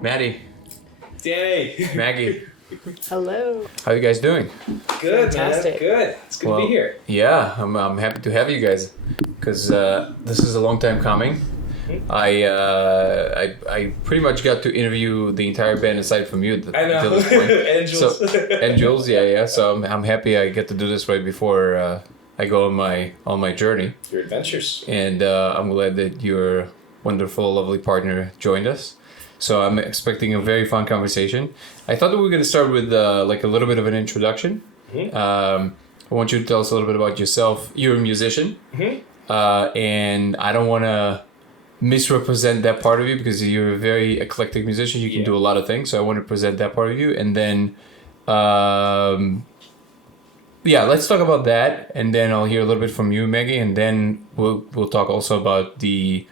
Maddie, Yay! Maggie, Hello. how you guys doing? Good, Fantastic. man. Good. It's good to be here. Yeah, I'm happy to have you guys because this is a long time coming. I pretty much got to interview the entire band aside from you I know. until this point. Angels. And Jules, yeah. So I'm happy I get to do this right before I go on my journey. Your adventures. And I'm glad that your wonderful, lovely partner joined us. So I'm expecting a very fun conversation. I thought that we were going to start with like a little bit of an introduction. Mm-hmm. I want you to tell us a little bit about yourself. You're a musician, and I don't want to misrepresent that part of you because you're a very eclectic musician. You can do a lot of things. So I want to present that part of you, and then, let's talk about that, and then I'll hear a little bit from you, Maggie, and then we'll talk also about the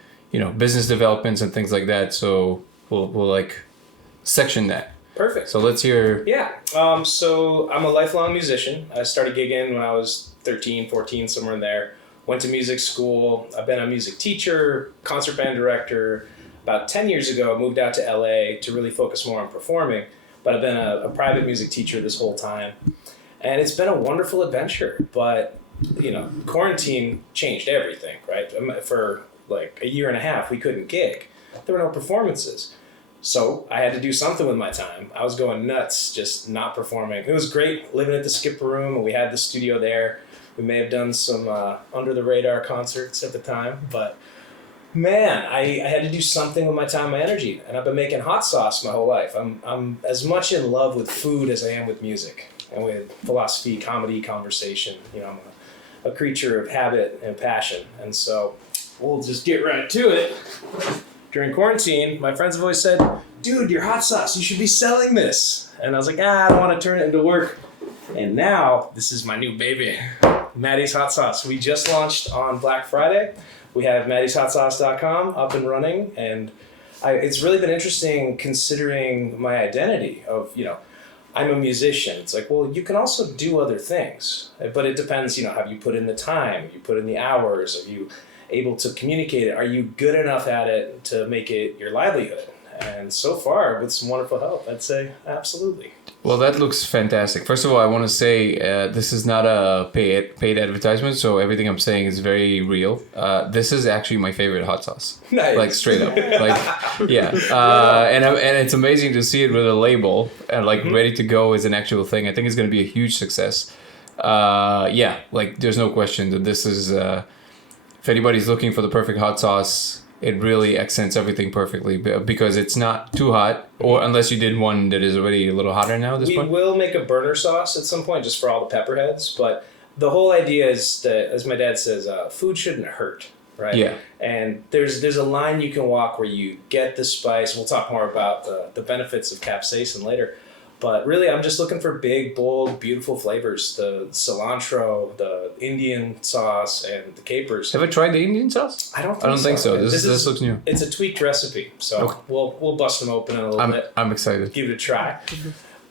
business developments and things like that. So we'll like section that. Perfect. So let's hear. Yeah. So I'm a lifelong musician. I started gigging when I was 13, 14, somewhere in there. Went to music school. I've been a music teacher, concert band director. About 10 years ago, I moved out to LA to really focus more on performing. But I've been a private music teacher this whole time. And it's been a wonderful adventure. But, quarantine changed everything, right? For like a year and a half, we couldn't gig. There were no performances. So I had to do something with my time. I was going nuts, just not performing. It was great living at the Skipper Room, and we had the studio there. We may have done some under-the-radar concerts at the time, but man, I had to do something with my time, my energy, and I've been making hot sauce my whole life. I'm as much in love with food as I am with music and with philosophy, comedy, conversation. I'm a creature of habit and passion, and so we'll just get right to it. During quarantine, my friends have always said, dude, you're hot sauce, you should be selling this. And I was like, I don't want to turn it into work. And now, this is my new baby, Matty's Hot Sauce. We just launched on Black Friday. We have mattyshotsauce.com up and running. And it's really been interesting considering my identity of, I'm a musician. It's like, well, you can also do other things. But it depends, have you put in the time? You put in the hours? Have you able to communicate it? Are you good enough at it to make it your livelihood? And so far, with some wonderful help, I'd say absolutely. Well, that looks fantastic. First of all, I want to say this is not a paid advertisement, so everything I'm saying is very real. This is actually my favorite hot sauce. Nice. Like straight up. And it's amazing to see it with a label and ready to go as an actual thing. I think it's going to be a huge success. There's no question that this is. If anybody's looking for the perfect hot sauce, it really accents everything perfectly because it's not too hot, or unless you did one that is already a little hotter now at this point. We will make a burner sauce at some point just for all the pepperheads, but the whole idea is that, as my dad says, food shouldn't hurt, right? Yeah. And there's a line you can walk where you get the spice. We'll talk more about the benefits of capsaicin later. But really, I'm just looking for big, bold, beautiful flavors. The cilantro, the Indian sauce, and the capers. Have I tried the Indian sauce? I don't think so. This looks new. It's a tweaked recipe, so Okay. we'll bust them open in a little bit. I'm excited. Give it a try.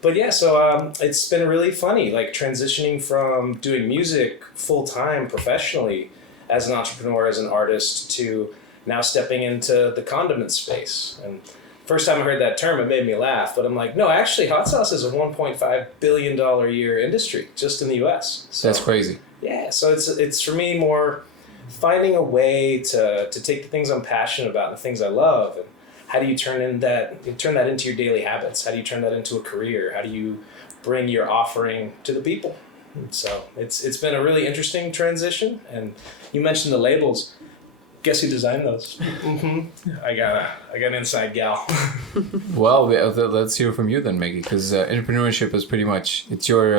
But yeah, so it's been really funny, transitioning from doing music full-time professionally as an entrepreneur, as an artist, to now stepping into the condiment space. And first time I heard that term, it made me laugh, but I'm like, no, actually, hot sauce is a $1.5 billion a year industry just in the U.S. So, that's crazy. Yeah, so it's for me more finding a way to take the things I'm passionate about and the things I love, and how do you turn that into your daily habits? How do you turn that into a career? How do you bring your offering to the people? And so it's been a really interesting transition, and you mentioned the labels. Guess who designed those? I got an inside gal. Well, let's hear from you then, Maggie, because entrepreneurship is pretty much, it's your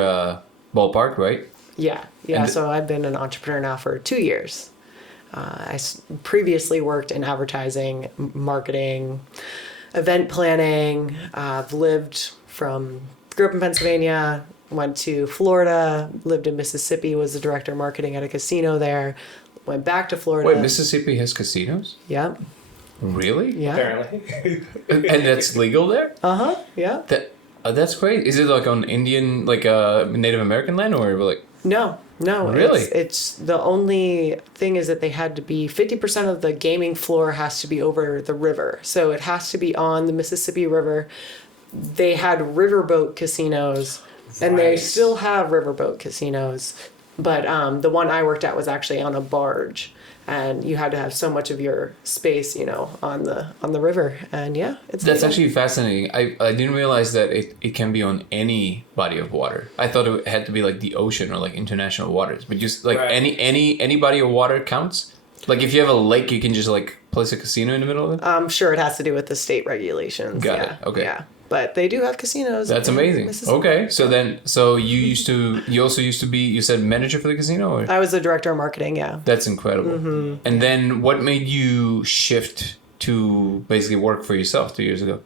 ballpark, right? Yeah. So I've been an entrepreneur now for 2 years. I previously worked in advertising, marketing, event planning. I've grew up in Pennsylvania, went to Florida, lived in Mississippi, was the director of marketing at a casino there. Went back to Florida. Wait, Mississippi has casinos? Yeah. Really? Yeah. Apparently. And that's legal there? Uh-huh. Yeah. That's great. Is it like on Indian, Native American land, or No. No, Really? it's the only thing is that they had to be 50% of the gaming floor has to be over the river. So it has to be on the Mississippi River. They had riverboat casinos, and they Right. still have riverboat casinos. But the one I worked at was actually on a barge, and you had to have so much of your space, on the river. And yeah, it's That's legal. actually fascinating. I didn't realize that it can be on any body of water. I thought it had to be like the ocean or like international waters. But just like Right. any body of water counts. Like if you have a lake, you can just like place a casino in the middle of it. I'm sure it has to do with the state regulations. Got yeah. it. Okay. Yeah. But they do have casinos. That's in amazing. Mississippi. Okay, so you also used to be, you said manager for the casino, or? I was the director of marketing, yeah. That's incredible. And then what made you shift to basically work for yourself 2 years ago?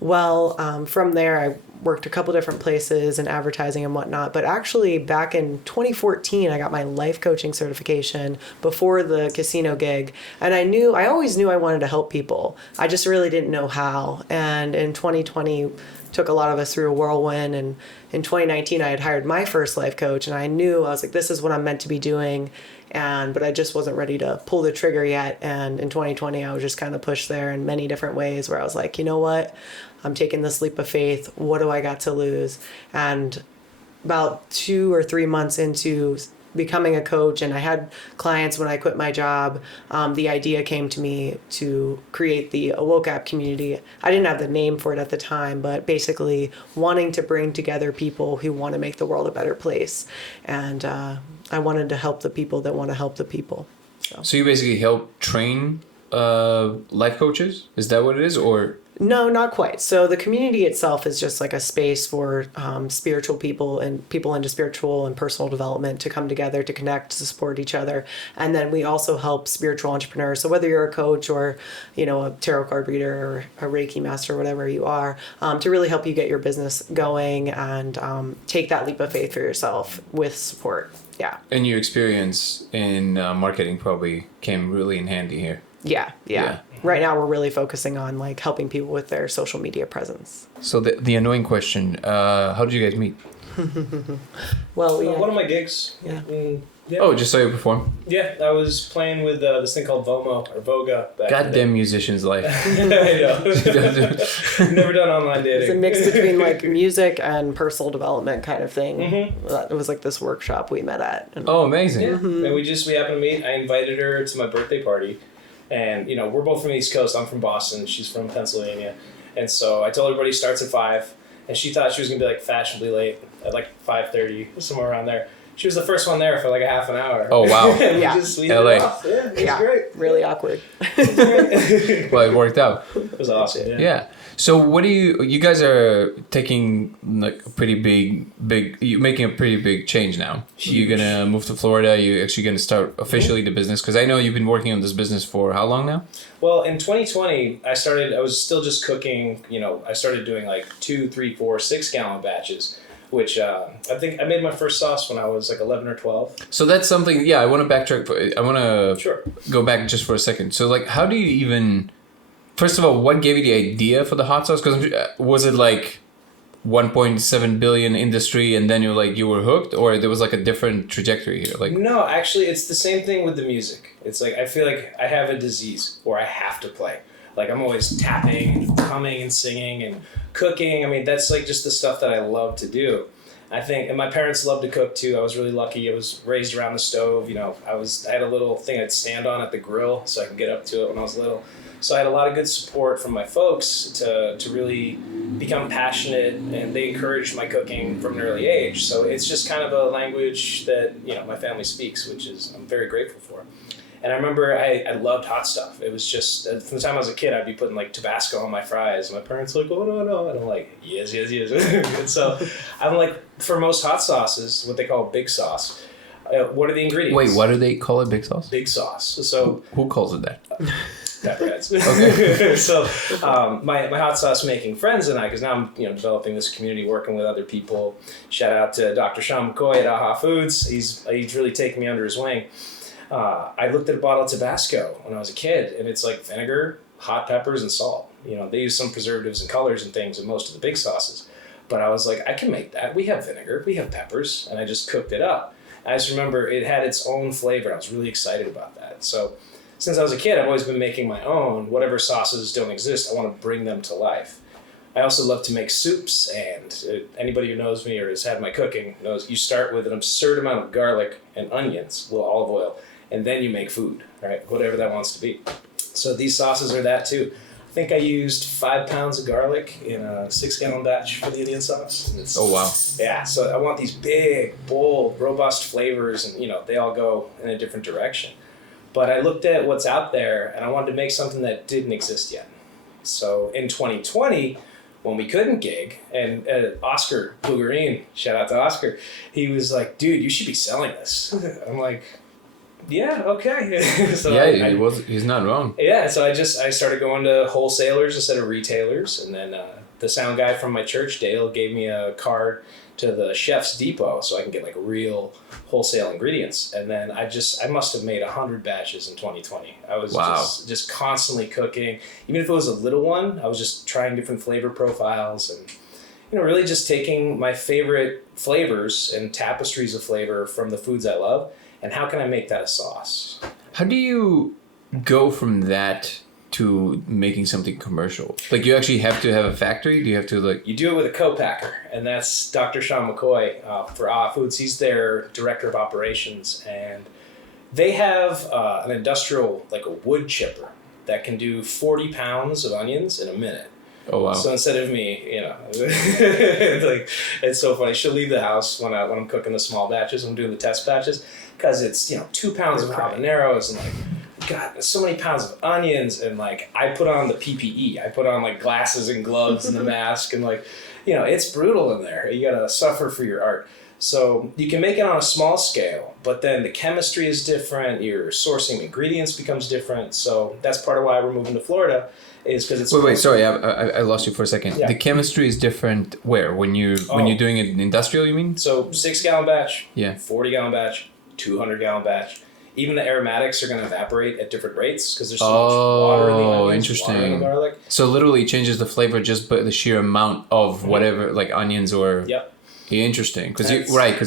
Well, from there, I worked a couple different places in advertising and whatnot. But actually, back in 2014, I got my life coaching certification before the casino gig. And I always knew I wanted to help people. I just really didn't know how. And in 2020, took a lot of us through a whirlwind. And in 2019, I had hired my first life coach. And I was like, this is what I'm meant to be doing. But I just wasn't ready to pull the trigger yet. And in 2020, I was just kind of pushed there in many different ways where I was like, you know what? I'm taking this leap of faith. What do I got to lose? And about 2 or 3 months into becoming a coach, and I had clients when I quit my job, the idea came to me to create the Awoke App community. I didn't have the name for it at the time, but basically wanting to bring together people who want to make the world a better place. And I wanted to help the people that want to help the people. So you basically help train life coaches? Is that what it is, or? No, not quite. So the community itself is just like a space for spiritual people and people into spiritual and personal development to come together, to connect, to support each other. And then we also help spiritual entrepreneurs. So whether you're a coach or, a tarot card reader or a Reiki master, whatever you are, to really help you get your business going and take that leap of faith for yourself with support. Yeah. And your experience in marketing probably came really in handy here. Yeah. Right now we're really focusing on like helping people with their social media presence. So the annoying question, how did you guys meet? Well, One of my gigs. Yeah. Yeah. Oh, just saw you perform? Yeah, I was playing with this thing called Vomo or Voga. Back in the day. Goddamn musician's life. I know. Never done online dating. It's a mix between like music and personal development kind of thing. It was like this workshop we met at. And Oh, amazing. Yeah. And we happened to meet. I invited her to my birthday party. And, we're both from the East Coast. I'm from Boston. She's from Pennsylvania. And so I told everybody starts at 5. And she thought she was going to be like fashionably late at like 5:30, somewhere around there. She was the first one there for like a half an hour. Oh, wow. And Yeah. we hit LA. it off. Yeah, it was great. really awkward. Well, it worked out. It was awesome. Yeah. Yeah. So what do you guys are taking like a pretty big, you're making a pretty big change now. You're going to move to Florida. You're actually going to start officially the business. Because I know you've been working on this business for how long now? Well, in 2020, I was still just cooking, I started doing like 2, 3, 4, 6 gallon batches, which I think I made my first sauce when I was like 11 or 12. So that's something, I want to backtrack. I want to Sure. go back just for a second. So like, how do you even, first of all, what gave you the idea for the hot sauce? Because was it like 1.7 billion industry and then you were hooked, or there was like a different trajectory here? Like, No, actually, it's the same thing with the music. It's like I feel like I have a disease where I have to play. Like I'm always tapping and humming and singing and cooking. I mean, that's like just the stuff that I love to do. I think, and my parents loved to cook too. I was really lucky. I was raised around the stove. I had a little thing I'd stand on at the grill so I could get up to it when I was little. So I had a lot of good support from my folks to really become passionate, and they encouraged my cooking from an early age. So it's just kind of a language that, my family speaks, which I'm very grateful for. And I remember I loved hot stuff. It was just, from the time I was a kid, I'd be putting like Tabasco on my fries. My parents were like, oh, no. And I'm like, yes. And so I'm like, for most hot sauces, what they call big sauce, what are the ingredients? wait, what do they call it? Big sauce? Big sauce. So Who calls it that? pepperheads. Okay. So my hot sauce making friends and I, because now I'm developing this community, working with other people. Shout out to Dr. Sean McCoy at AHA Foods. He's really taken me under his wing. I looked at a bottle of Tabasco when I was a kid, and it's like vinegar, hot peppers, and salt. They use some preservatives and colors and things in most of the big sauces. But I was like, I can make that. We have vinegar, we have peppers, and I just cooked it up. I just remember it had its own flavor. I was really excited about that. So since I was a kid, I've always been making my own. Whatever sauces don't exist, I want to bring them to life. I also love to make soups, and anybody who knows me or has had my cooking knows you start with an absurd amount of garlic and onions, a little olive oil, and then you make food, right? Whatever that wants to be. So these sauces are that too. I think I used 5 pounds of garlic in a 6-gallon batch for the Indian sauce. Oh, wow. Yeah, so I want these big, bold, robust flavors, and they all go in a different direction. But I looked at what's out there, and I wanted to make something that didn't exist yet. So in 2020, when we couldn't gig, and Oscar Blugarine, shout out to Oscar, he was like, dude, you should be selling this. I'm like, yeah, okay. So he's not wrong. Yeah, so I started going to wholesalers instead of retailers, and then the sound guy from my church, Dale, gave me a card to the Chef's Depot so I can get like real wholesale ingredients. And then I must have made 100 batches in 2020. I was just constantly cooking. Even if it was a little one, I was just trying different flavor profiles and really just taking my favorite flavors and tapestries of flavor from the foods I love and how can I make that a sauce? How do you go from that to making something commercial? Like, you actually have to have a factory? Do you have to You do it with a co-packer, and that's Dr. Sean McCoy for Foods. He's their director of operations, and they have an industrial, like a wood chipper, that can do 40 pounds of onions in a minute. Oh, wow. So instead of me, it's so funny. She'll leave the house when I'm cooking the small batches, I'm doing the test batches, because it's, 2 pounds of habaneros and God, so many pounds of onions, and I put on the PPE. I put on glasses and gloves and the mask, and it's brutal in there. You gotta suffer for your art. So you can make it on a small scale, but then the chemistry is different. Your sourcing ingredients becomes different. So that's part of why we're moving to Florida, is because it's. Wait, sorry, I lost you for a second. Yeah. The chemistry is different where when you're doing it industrial, you mean? So 6-gallon batch. Yeah. 40-gallon batch. 200-gallon batch. Even the aromatics are going to evaporate at different rates because there's so much water in the onions, interesting. Water in the garlic. So literally it changes the flavor just by the sheer amount of whatever, like onions or... Yep. Interesting. Because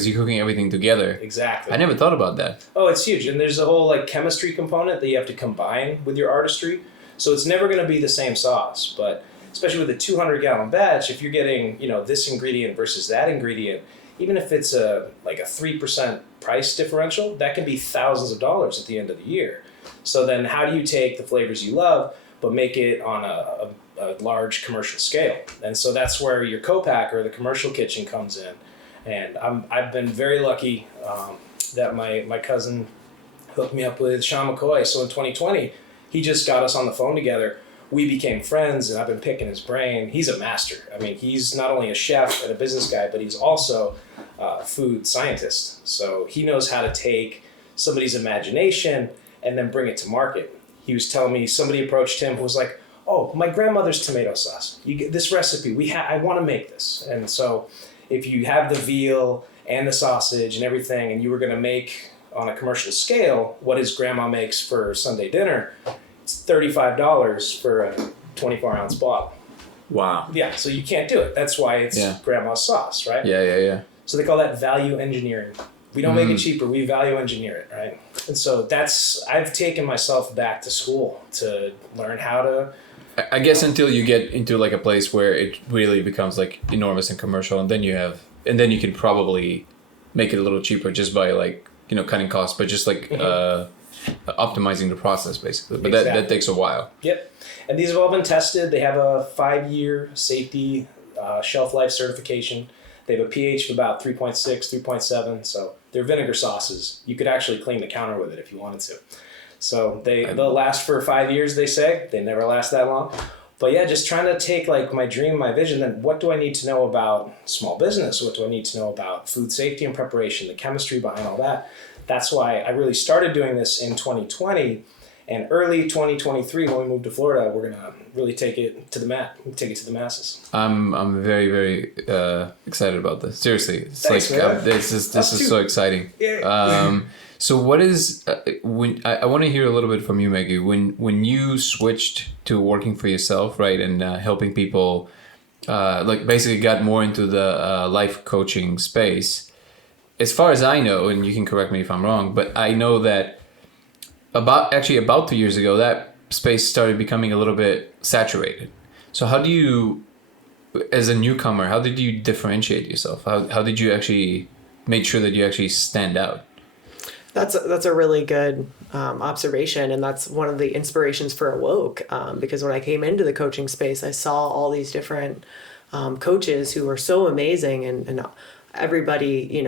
you're cooking everything together. Exactly. I never thought about that. Oh, it's huge. And there's a whole chemistry component that you have to combine with your artistry. So it's never going to be the same sauce. But especially with a 200-gallon batch, if you're getting, this ingredient versus that ingredient, even if it's a 3% price differential, that can be thousands of dollars at the end of the year. So then how do you take the flavors you love, but make it on a large commercial scale? And so that's where your co-packer, the commercial kitchen, comes in. And I've been very lucky that my cousin hooked me up with Sean McCoy. So in 2020, he just got us on the phone together. We became friends, and I've been picking his brain. He's a master. I mean, he's not only a chef and a business guy, but he's also a food scientist. So he knows how to take somebody's imagination and then bring it to market. He was telling me somebody approached him who was like, oh, my grandmother's tomato sauce. You get this recipe. I want to make this. And so if you have the veal and the sausage and everything, and you were going to make on a commercial scale what his grandma makes for Sunday dinner, it's $35 for a 24-ounce bottle. Wow. Yeah, so you can't do it. That's why it's grandma's sauce, right? Yeah. So they call that value engineering. We don't make it cheaper. We value engineer it, right? And so I've taken myself back to school to learn how to... I guess until you get into a place where it really becomes enormous and commercial, and then you can probably make it a little cheaper just by cutting costs, but just optimizing the process basically. But exactly. that takes a while. Yep. And these have all been tested. They have a 5-year safety shelf life certification. They have a pH of about 3.6, 3.7. So they're vinegar sauces. You could actually clean the counter with it if you wanted to. So they'll last for 5 years, they say. They never last that long. But yeah, just trying to take my dream, my vision, then what do I need to know about small business? What do I need to know about food safety and preparation, the chemistry behind all that? That's why I really started doing this in 2020. And early 2023, when we moved to Florida, we're going to really take it to the the masses. I'm very, very excited about this. Seriously. It's Thanks, man. This is so exciting. Yeah. So what is when I want to hear a little bit from you, Maggie, when you switched to working for yourself, right, and helping people, basically got more into the life coaching space. as far as I know, and you can correct me if I'm wrong, but I know that about 2 years ago, that space started becoming a little bit saturated. So how do you, as a newcomer, how did you differentiate yourself? How did you actually make sure that you actually stand out? That's a really good observation, and that's one of the inspirations for Awoke. Because when I came into the coaching space, I saw all these different coaches who were so amazing, and everybody,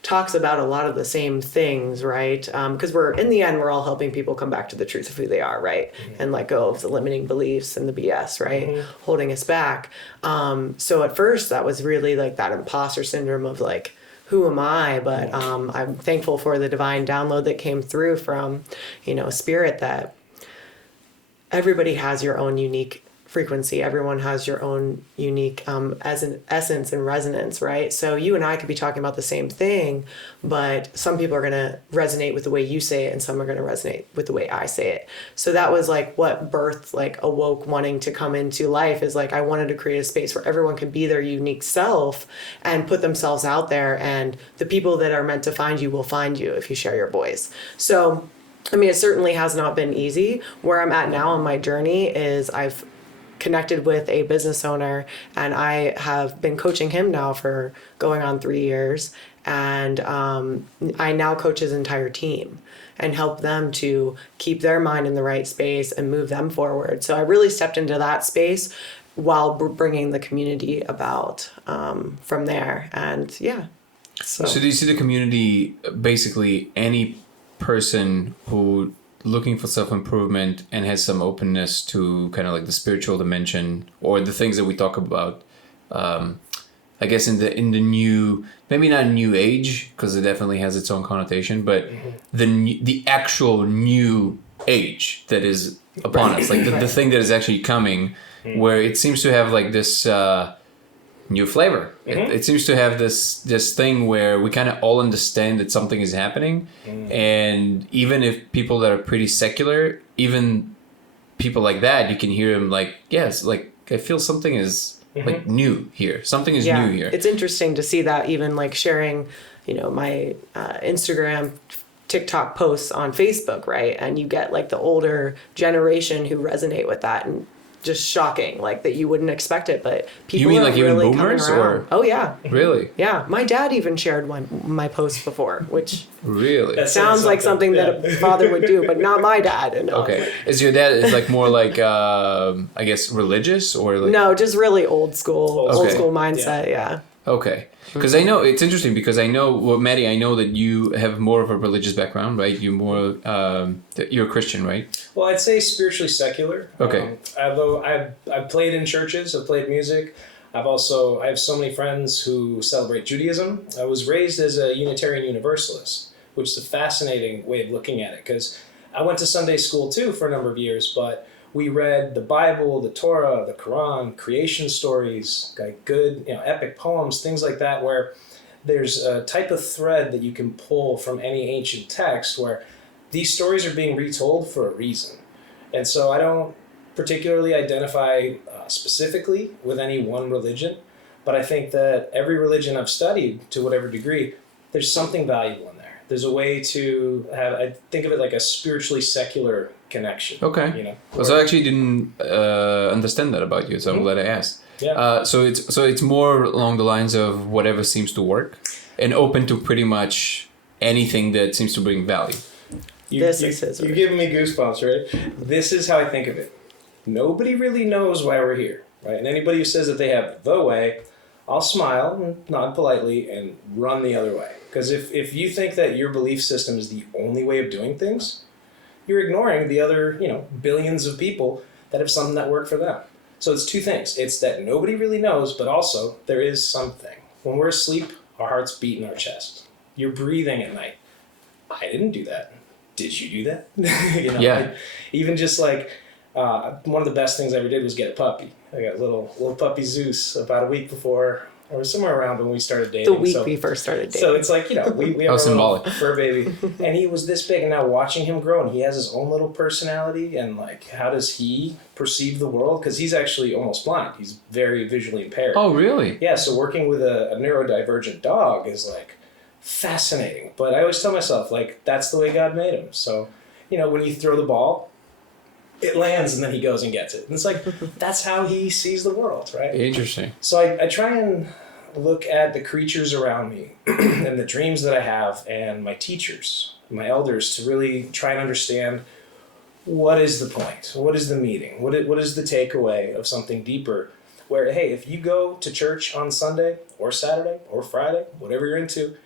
talks about a lot of the same things, right? Because in the end, we're all helping people come back to the truth of who they are, right? Mm-hmm. And let go of the limiting beliefs and the BS, right? Mm-hmm. Holding us back. So at first, that was really like that imposter syndrome of like, who am I? But I'm thankful for the divine download that came through from, Spirit, that everybody has your own unique frequency. Everyone has your own unique as an essence and resonance, right? So you and I could be talking about the same thing, but some people are going to resonate with the way you say it, and some are going to resonate with the way I say it. So that was like what birthed like Awoke wanting to come into life, is like I wanted to create a space where everyone can be their unique self and put themselves out there, and the people that are meant to find you will find you if you share your voice. So I mean, it certainly has not been easy. Where I'm at now on my journey is I've connected with a business owner, and I have been coaching him now for going on 3 years. And I now coach his entire team and help them to keep their mind in the right space and move them forward. So I really stepped into that space while bringing the community about from there. And yeah. So do you see the community, basically any person who looking for self-improvement and has some openness to kind of like the spiritual dimension or the things that we talk about, I guess in the new, maybe not new age, because it definitely has its own connotation, but the actual new age that is upon us, like the thing that is actually coming, where it seems to have like this new flavor. It seems to have this thing where we kind of all understand that something is happening, and even if people that are pretty secular, even people like that, you can hear them like, yes, like I feel something is like new here. Something is new here. It's interesting to see that, even like sharing, my Instagram, TikTok posts on Facebook, right? And you get like the older generation who resonate with that, and just shocking, like that you wouldn't expect it, but people. You mean like really even boomers, or? Oh yeah. Really? Yeah, my dad even shared my post before, which really that sounds like something that a father would do, but not my dad. And okay, is your dad like more like I guess religious, or like? No, just really old school mindset. Yeah. Okay. Because I know it's interesting, because I know, well, Matty, I know that you have more of a religious background, right? You're a Christian, right? Well, I'd say spiritually secular. Okay. Although I've played in churches, I've played music. I have so many friends who celebrate Judaism. I was raised as a Unitarian Universalist, which is a fascinating way of looking at it, because I went to Sunday school too for a number of years, but we read the Bible, the Torah, the Quran, creation stories, like good, epic poems, things like that, where there's a type of thread that you can pull from any ancient text where these stories are being retold for a reason. And so I don't particularly identify specifically with any one religion, but I think that every religion I've studied to whatever degree, there's something valuable in there. There's a way to have, I think of it like a spiritually secular connection. Okay. So I actually didn't understand that about you, so I'm glad I asked. Yeah. So it's more along the lines of whatever seems to work, and open to pretty much anything that seems to bring value. You're giving me goosebumps, right? This is how I think of it. Nobody really knows why we're here, right? And anybody who says that they have the way, I'll smile and nod politely and run the other way. Because if you think that your belief system is the only way of doing things, you're ignoring the other, billions of people that have something that worked for them. So it's two things. It's that nobody really knows, but also there is something. When we're asleep, our hearts beat in our chest. You're breathing at night. I didn't do that. Did you do that? Yeah. Even just like one of the best things I ever did was get a puppy. I got little puppy Zeus about a week before or somewhere around when we started dating. The week we first started dating. So it's like, we have a little fur baby, and he was this big, and now watching him grow, and he has his own little personality, and like, how does he perceive the world? Because he's actually almost blind. He's very visually impaired. Oh, really? Yeah, so working with a neurodivergent dog is like fascinating. But I always tell myself, like, that's the way God made him. So, when you throw the ball, it lands and then he goes and gets it. And it's like, that's how he sees the world, right? Interesting. So I try and look at the creatures around me and the dreams that I have and my teachers, my elders, to really try and understand what is the point? What is the meaning? What is the takeaway of something deeper? Where, hey, if you go to church on Sunday or Saturday or Friday, whatever you're into,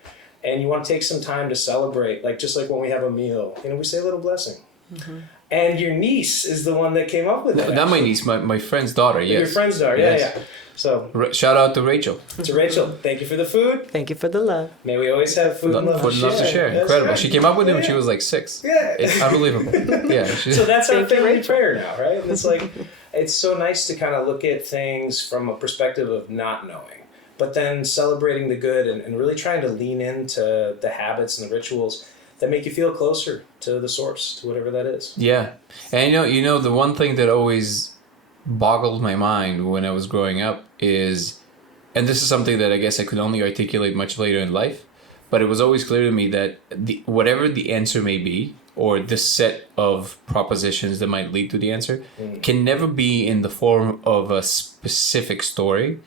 and you want to take some time to celebrate, like just like when we have a meal, we say a little blessing. Mm-hmm. And your niece is the one that came up with it. Not my niece, my friend's daughter, yes. Your friend's daughter, yes. Yeah. So shout out to Rachel. To Rachel, thank you for the food. Thank you for the love. May we always have food and love to share. Incredible. Right. She came up with it when she was like 6. Yeah. It's unbelievable. Yeah. So that's our family prayer now, right? And it's like, it's so nice to kind of look at things from a perspective of not knowing, but then celebrating the good and really trying to lean into the habits and the rituals that make you feel closer to the source, to whatever that is. Yeah. And the one thing that always boggled my mind when I was growing up is, and this is something that I guess I could only articulate much later in life, but it was always clear to me that whatever the answer may be, or the set of propositions that might lead to the answer, can never be in the form of a specific story,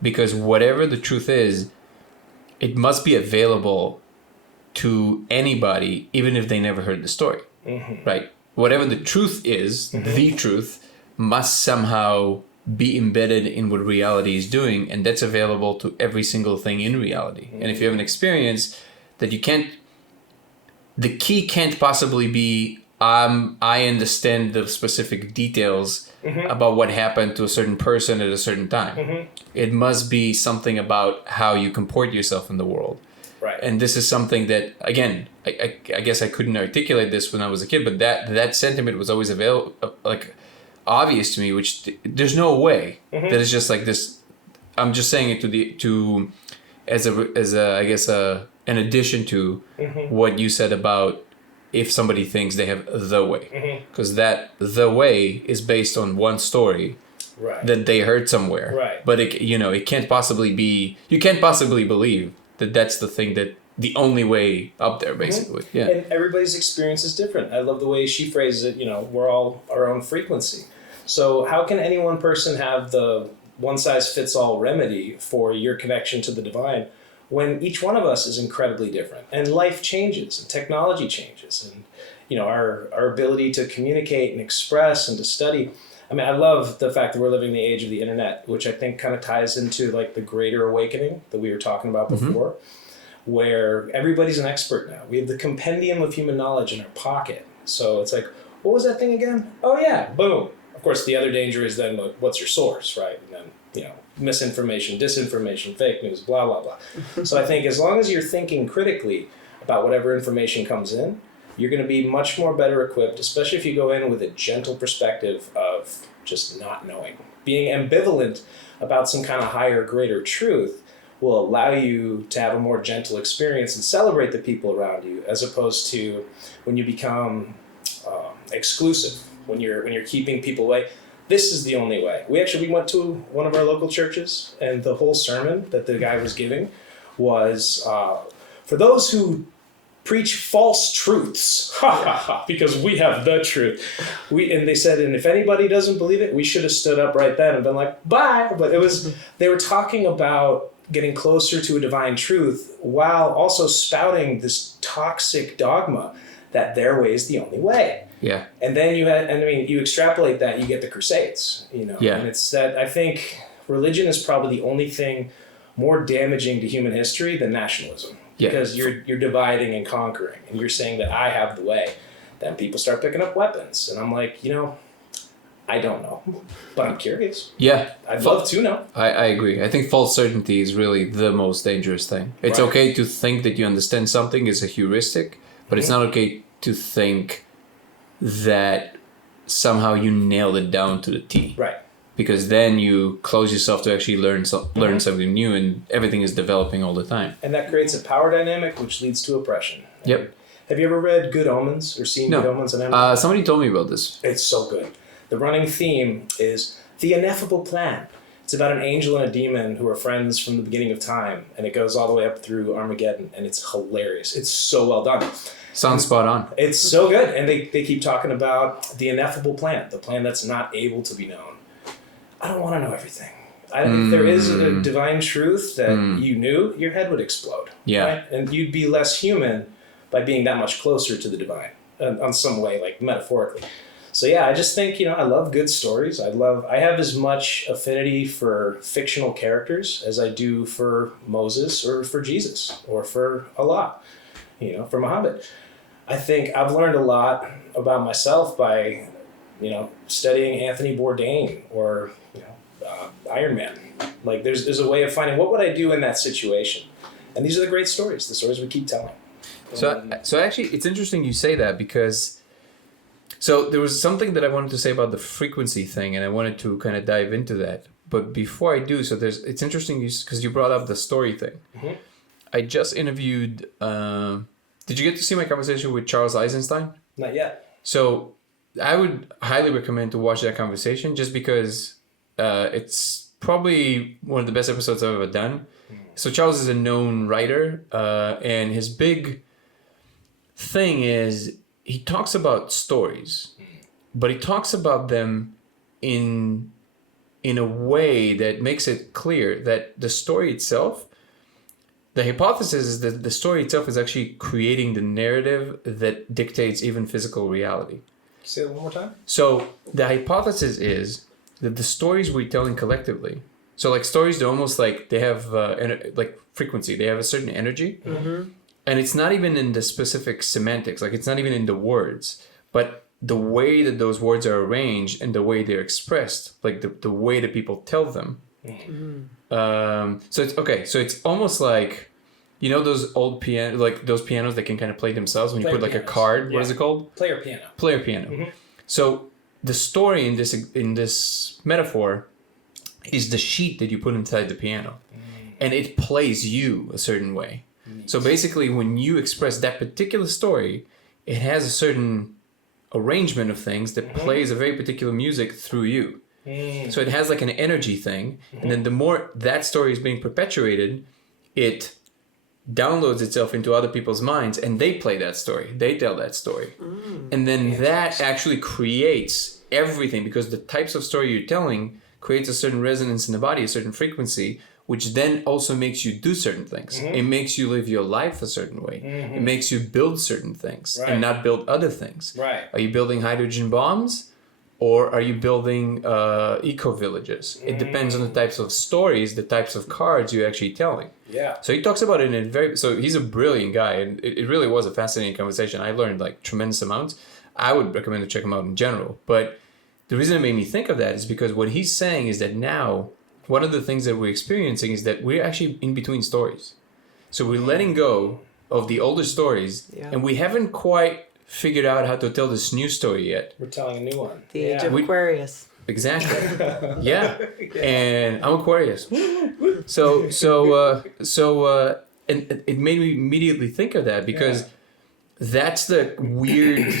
because whatever the truth is, it must be available to anybody, even if they never heard the story, right? Whatever the truth is, the truth must somehow be embedded in what reality is doing, and that's available to every single thing in reality. And if you have an experience that the key can't possibly be, I understand the specific details about what happened to a certain person at a certain time. It must be something about how you comport yourself in the world. Right. And this is something that, again, I guess I couldn't articulate this when I was a kid, but that sentiment was always obvious to me, which there's no way that it's just like this. I'm just saying it as an addition to what you said about if somebody thinks they have the way, because that the way is based on one story that they heard somewhere. Right. But it can't possibly be. You can't possibly believe that that's the thing, that the only way up there, basically. Yeah. And everybody's experience is different. I love the way she phrases it, we're all our own frequency. So how can any one person have the one-size-fits-all remedy for your connection to the divine when each one of us is incredibly different? And life changes, and technology changes, and our ability to communicate and express and to study. I mean, I love the fact that we're living in the age of the internet, which I think kind of ties into like the greater awakening that we were talking about before, where everybody's an expert now. We have the compendium of human knowledge in our pocket. So it's like, what was that thing again? Oh yeah, boom. Of course, the other danger is then what's your source, right? And then, misinformation, disinformation, fake news, blah, blah, blah. So I think as long as you're thinking critically about whatever information comes in, you're going to be much more better equipped, especially if you go in with a gentle perspective of just not knowing. Being ambivalent about some kind of higher, greater truth will allow you to have a more gentle experience and celebrate the people around you, as opposed to when you become exclusive, when you're keeping people away. This is the only way. We went to one of our local churches, and the whole sermon that the guy was giving was for those who preach false truths, because we have the truth. And they said, and if anybody doesn't believe it, we should have stood up right then and been like, bye. But they were talking about getting closer to a divine truth while also spouting this toxic dogma that their way is the only way. Yeah. And then you extrapolate that, you get the Crusades, Yeah. And it's that I think religion is probably the only thing more damaging to human history than nationalism. Yeah. Because you're dividing and conquering, and you're saying that I have the way. Then people start picking up weapons, and I'm like, I don't know, but I'm curious. Yeah. I'd love to know. I agree. I think false certainty is really the most dangerous thing. It's okay to think that you understand something is a heuristic, but it's not okay to think that somehow you nailed it down to the T. Right. because then you close yourself to actually learn something new, and everything is developing all the time. And that creates a power dynamic, which leads to oppression. Yep. Have you ever read Good Omens or seen Good Omens on Amazon? Somebody told me about this. It's so good. The running theme is the ineffable plan. It's about an angel and a demon who are friends from the beginning of time, and it goes all the way up through Armageddon, and it's hilarious. It's so well done. Sounds spot on. It's so good, and they keep talking about the ineffable plan, the plan that's not able to be known. I don't want to know everything. If there is a divine truth that you knew, your head would explode. Yeah. Right? And you'd be less human by being that much closer to the divine, on some way, like metaphorically. So yeah, I just think, I love good stories. I have as much affinity for fictional characters as I do for Moses or for Jesus or for Allah, for Muhammad. I think I've learned a lot about myself by, studying Anthony Bourdain or, Iron Man. Like there's a way of finding what would I do in that situation. And these are the great stories, the stories we keep telling. So actually, it's interesting you say that, because so there was something that I wanted to say about the frequency thing, and I wanted to kind of dive into that. But before I do, it's interesting because you brought up the story thing. Mm-hmm. I just interviewed. Did you get to see my conversation with Charles Eisenstein? Not yet. So I would highly recommend to watch that conversation, just because it's probably one of the best episodes I've ever done. So Charles is a known writer, and his big thing is he talks about stories, but he talks about them in a way that makes it clear that the story itself, the hypothesis is that the story itself is actually creating the narrative that dictates even physical reality. Say that one more time. So the hypothesis is that the stories we're telling collectively, so like stories, they're almost like they have like frequency, they have a certain energy. Mm-hmm. And it's not even in the specific semantics, like it's not even in the words, but the way that those words are arranged and the way they're expressed, like the way that people tell them. Mm-hmm. So it's almost like, those old piano, like those pianos that can kind of play themselves when you put like a card. Yeah. What is it called? Player piano. Player piano. Mm-hmm. So the story in this metaphor is the sheet that you put inside the piano, and it plays you a certain way. So basically, when you express that particular story, it has a certain arrangement of things that plays a very particular music through you. So it has like an energy thing. And then the more that story is being perpetuated, it downloads itself into other people's minds, and they play that story. They tell that story. And then that actually creates everything, because the types of story you're telling creates a certain resonance in the body, a certain frequency, which then also makes you do certain things. Mm-hmm. It makes you live your life a certain way. Mm-hmm. It makes you build certain things and not build other things. Right. Are you building hydrogen bombs, or are you building eco-villages? It depends on the types of stories, the types of cards you're actually telling. Yeah. So he talks about it so he's a brilliant guy, and it really was a fascinating conversation. I learned like tremendous amounts. I would recommend to check him out in general. But the reason it made me think of that is because what he's saying is that now, one of the things that we're experiencing is that we're actually in between stories. So we're letting go of the older stories, and we haven't quite figured out how to tell this new story yet. We're telling a new one. The age of Aquarius. Exactly. Yeah. And I'm Aquarius. So and it made me immediately think of that, because that's the weird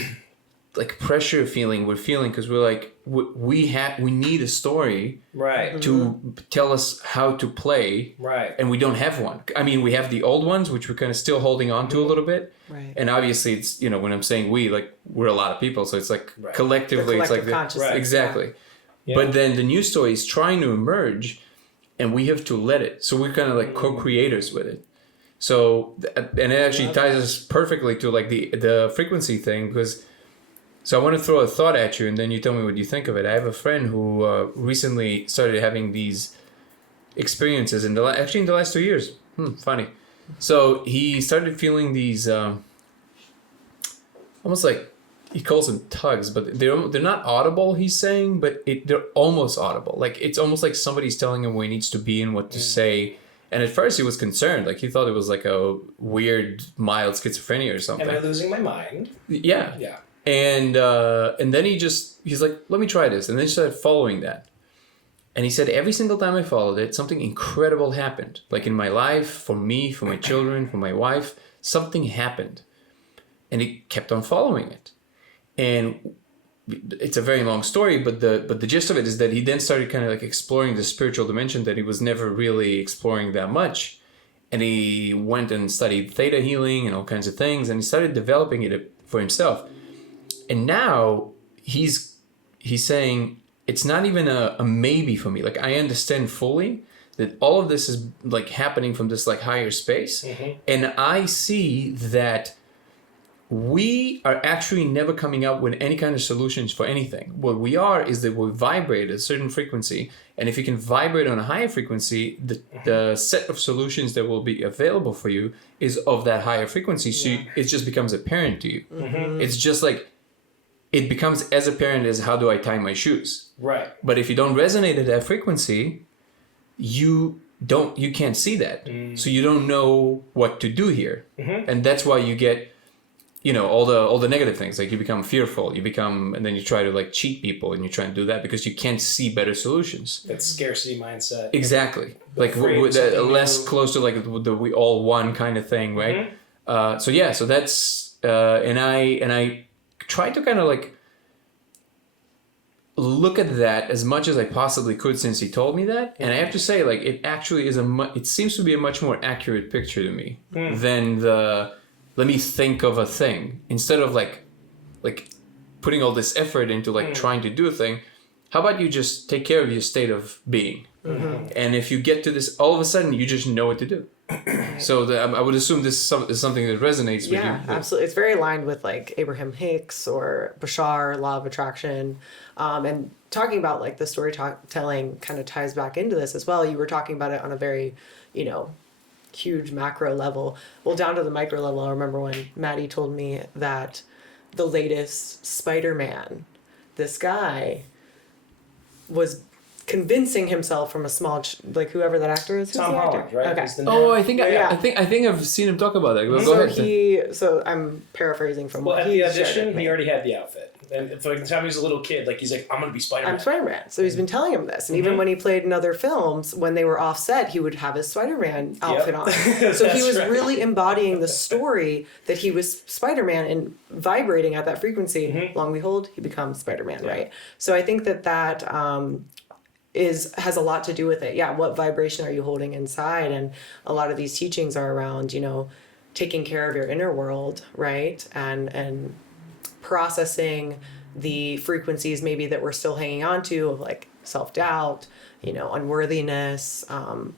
like pressure feeling we're feeling, because we're like we need a story to tell us how to play, and we don't have one. I mean, we have the old ones, which we're kind of still holding on to a little bit, and obviously it's, when I'm saying we, like we're a lot of people, so it's like collectively it's like exactly. Yeah. But then the new story is trying to emerge, and we have to let it, so we're kind of like co-creators with it. So and it actually ties us perfectly to like the frequency thing, because so I want to throw a thought at you, and then you tell me what you think of it. I have a friend who recently started having these experiences in the last 2 years. Funny. So he started feeling these almost like, he calls them tugs, but they're not audible, he's saying, but they're almost audible. Like it's almost like somebody's telling him where he needs to be and what to say. And at first he was concerned, like he thought it was like a weird, mild schizophrenia or something. Am I losing my mind? Yeah. And then he's like, let me try this. And then he started following that. And he said, every single time I followed it, something incredible happened. Like in my life, for me, for my children, for my wife, something happened. And he kept on following it. And it's a very long story, but the gist of it is that he then started kind of like exploring the spiritual dimension that he was never really exploring that much. And he went and studied theta healing and all kinds of things, and he started developing it for himself. And now he's saying it's not even a maybe for me. Like, I understand fully that all of this is like happening from this like higher space. And I see that we are actually never coming up with any kind of solutions for anything. What we are is that we vibrate at a certain frequency. And if you can vibrate on a higher frequency, the set of solutions that will be available for you is of that higher frequency. So it just becomes apparent to you. It's just like, it becomes as apparent as how do I tie my shoes. Right. But if you don't resonate at that frequency, you can't see that. So you don't know what to do here. And that's why you get, you know, all the negative things. Like, you become fearful, and then you try to like cheat people, and you try and do that because you can't see better solutions. That scarcity mindset. Exactly. Like less close to like the we all one kind of thing, right? So that's and I try to kind of like look at that as much as I possibly could since he told me that. And I have to say, like, it actually is it seems to be a much more accurate picture to me than the let me think of a thing. Instead of like putting all this effort into like trying to do a thing, how about you just take care of your state of being? And if you get to this, all of a sudden you just know what to do. So I would assume this is something that resonates with you. Yeah, absolutely. It's very aligned with like Abraham Hicks or Bashar, Law of Attraction. And talking about like the storytelling kind of ties back into this as well. You were talking about it on a very, you know, huge macro level. Well, down to the micro level, I remember when Matty told me that the latest Spider-Man, this guy was convincing himself from a small like whoever that actor is. Tom Holland, right? Okay. I think I've seen him talk about that. Go ahead. So I'm paraphrasing from what at the audition, he already had the outfit. And for the time he was a little kid, like, he's like, I'm going to be Spider-Man. I'm Spider-Man. So he's been telling him this. And even when he played in other films, when they were off set, he would have his Spider-Man outfit on. So he was really embodying the story that he was Spider-Man and vibrating at that frequency. Long and behold, he becomes Spider-Man, right? So I think that has a lot to do with it. Yeah, what vibration are you holding inside? And a lot of these teachings are around, you know, taking care of your inner world, right? And processing the frequencies maybe that we're still hanging on to of like self-doubt, you know, unworthiness,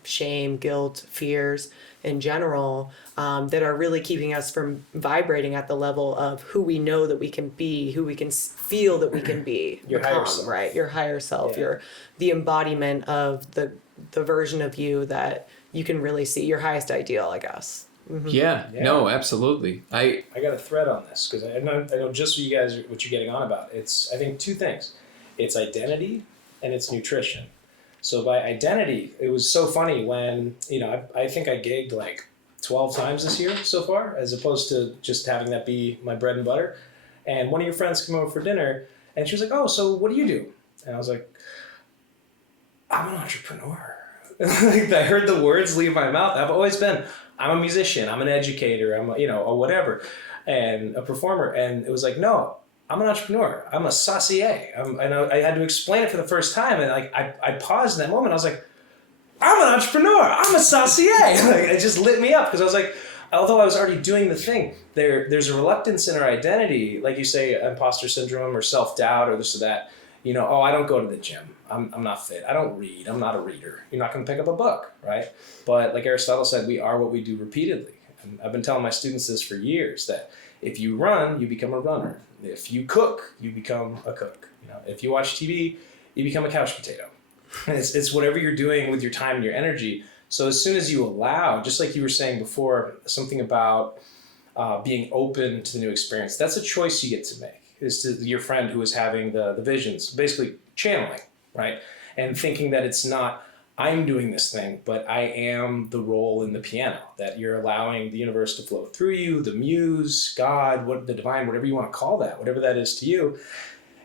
shame, guilt, fears in general, that are really keeping us from vibrating at the level of who we know that we can be, who we can feel that we can be, higher self. Right? Your higher self, the embodiment of the version of you that you can really see, your highest ideal, I guess. Yeah, no, absolutely. I got a thread on this because I know just what you guys what you're getting on about. It's, I think, two things. It's identity and it's nutrition. So by identity, it was so funny when, you know, I think I gigged like 12 times this year so far, as opposed to just having that be my bread and butter. And one of your friends came over for dinner and she was like, oh, so what do you do? And I was like, I'm an entrepreneur. Like, I heard the words leave my mouth. I've always been, I'm a musician, I'm an educator, I'm a, you know, a whatever, and a performer. And it was like, no, I'm an entrepreneur. I'm a saucier. I had to explain it for the first time. And like, I paused in that moment. I was like, I'm an entrepreneur. I'm a saucier. Like, it just lit me up because I was like, although I was already doing the thing, there's a reluctance in our identity, like you say, imposter syndrome or self-doubt or this or that. You know, oh, I don't go to the gym. I'm not fit. I don't read. I'm not a reader. You're not going to pick up a book, right? But like Aristotle said, we are what we do repeatedly. And I've been telling my students this for years, that if you run, you become a runner. If you cook, you become a cook. You know, if you watch TV, you become a couch potato. And it's whatever you're doing with your time and your energy. So as soon as you allow, just like you were saying before, something about being open to the new experience, that's a choice you get to make. Is to your friend who was having the visions, basically channeling, right? And thinking that it's not, I'm doing this thing, but I am the role in the piano, that you're allowing the universe to flow through you, the muse, God, what the divine, whatever you want to call that, whatever that is to you.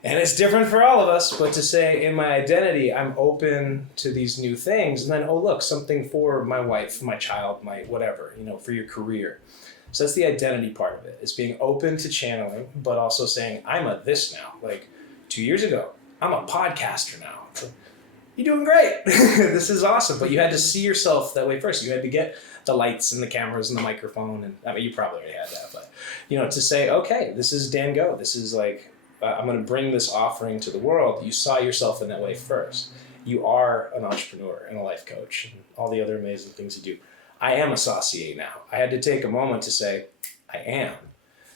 And it's different for all of us, but to say in my identity, I'm open to these new things. And then, oh, look, something for my wife, my child, my whatever, for your career. So that's the identity part of it, is being open to channeling, but also saying, I'm a this now. Like 2 years ago, I'm a podcaster now. It's like, you're doing great. This is awesome. But you had to see yourself that way first. You had to get the lights and the cameras and the microphone. And I mean, you probably already had that. But, to say, okay, this is Dan Go. This is like, I'm going to bring this offering to the world. You saw yourself in that way first. You are an entrepreneur and a life coach and all the other amazing things you do. I am a saucier now. I had to take a moment to say, I am.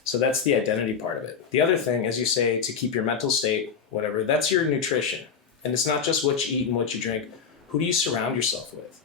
So that's the identity part of it. The other thing, as you say, to keep your mental state, whatever, that's your nutrition. And it's not just what you eat and what you drink. Who do you surround yourself with?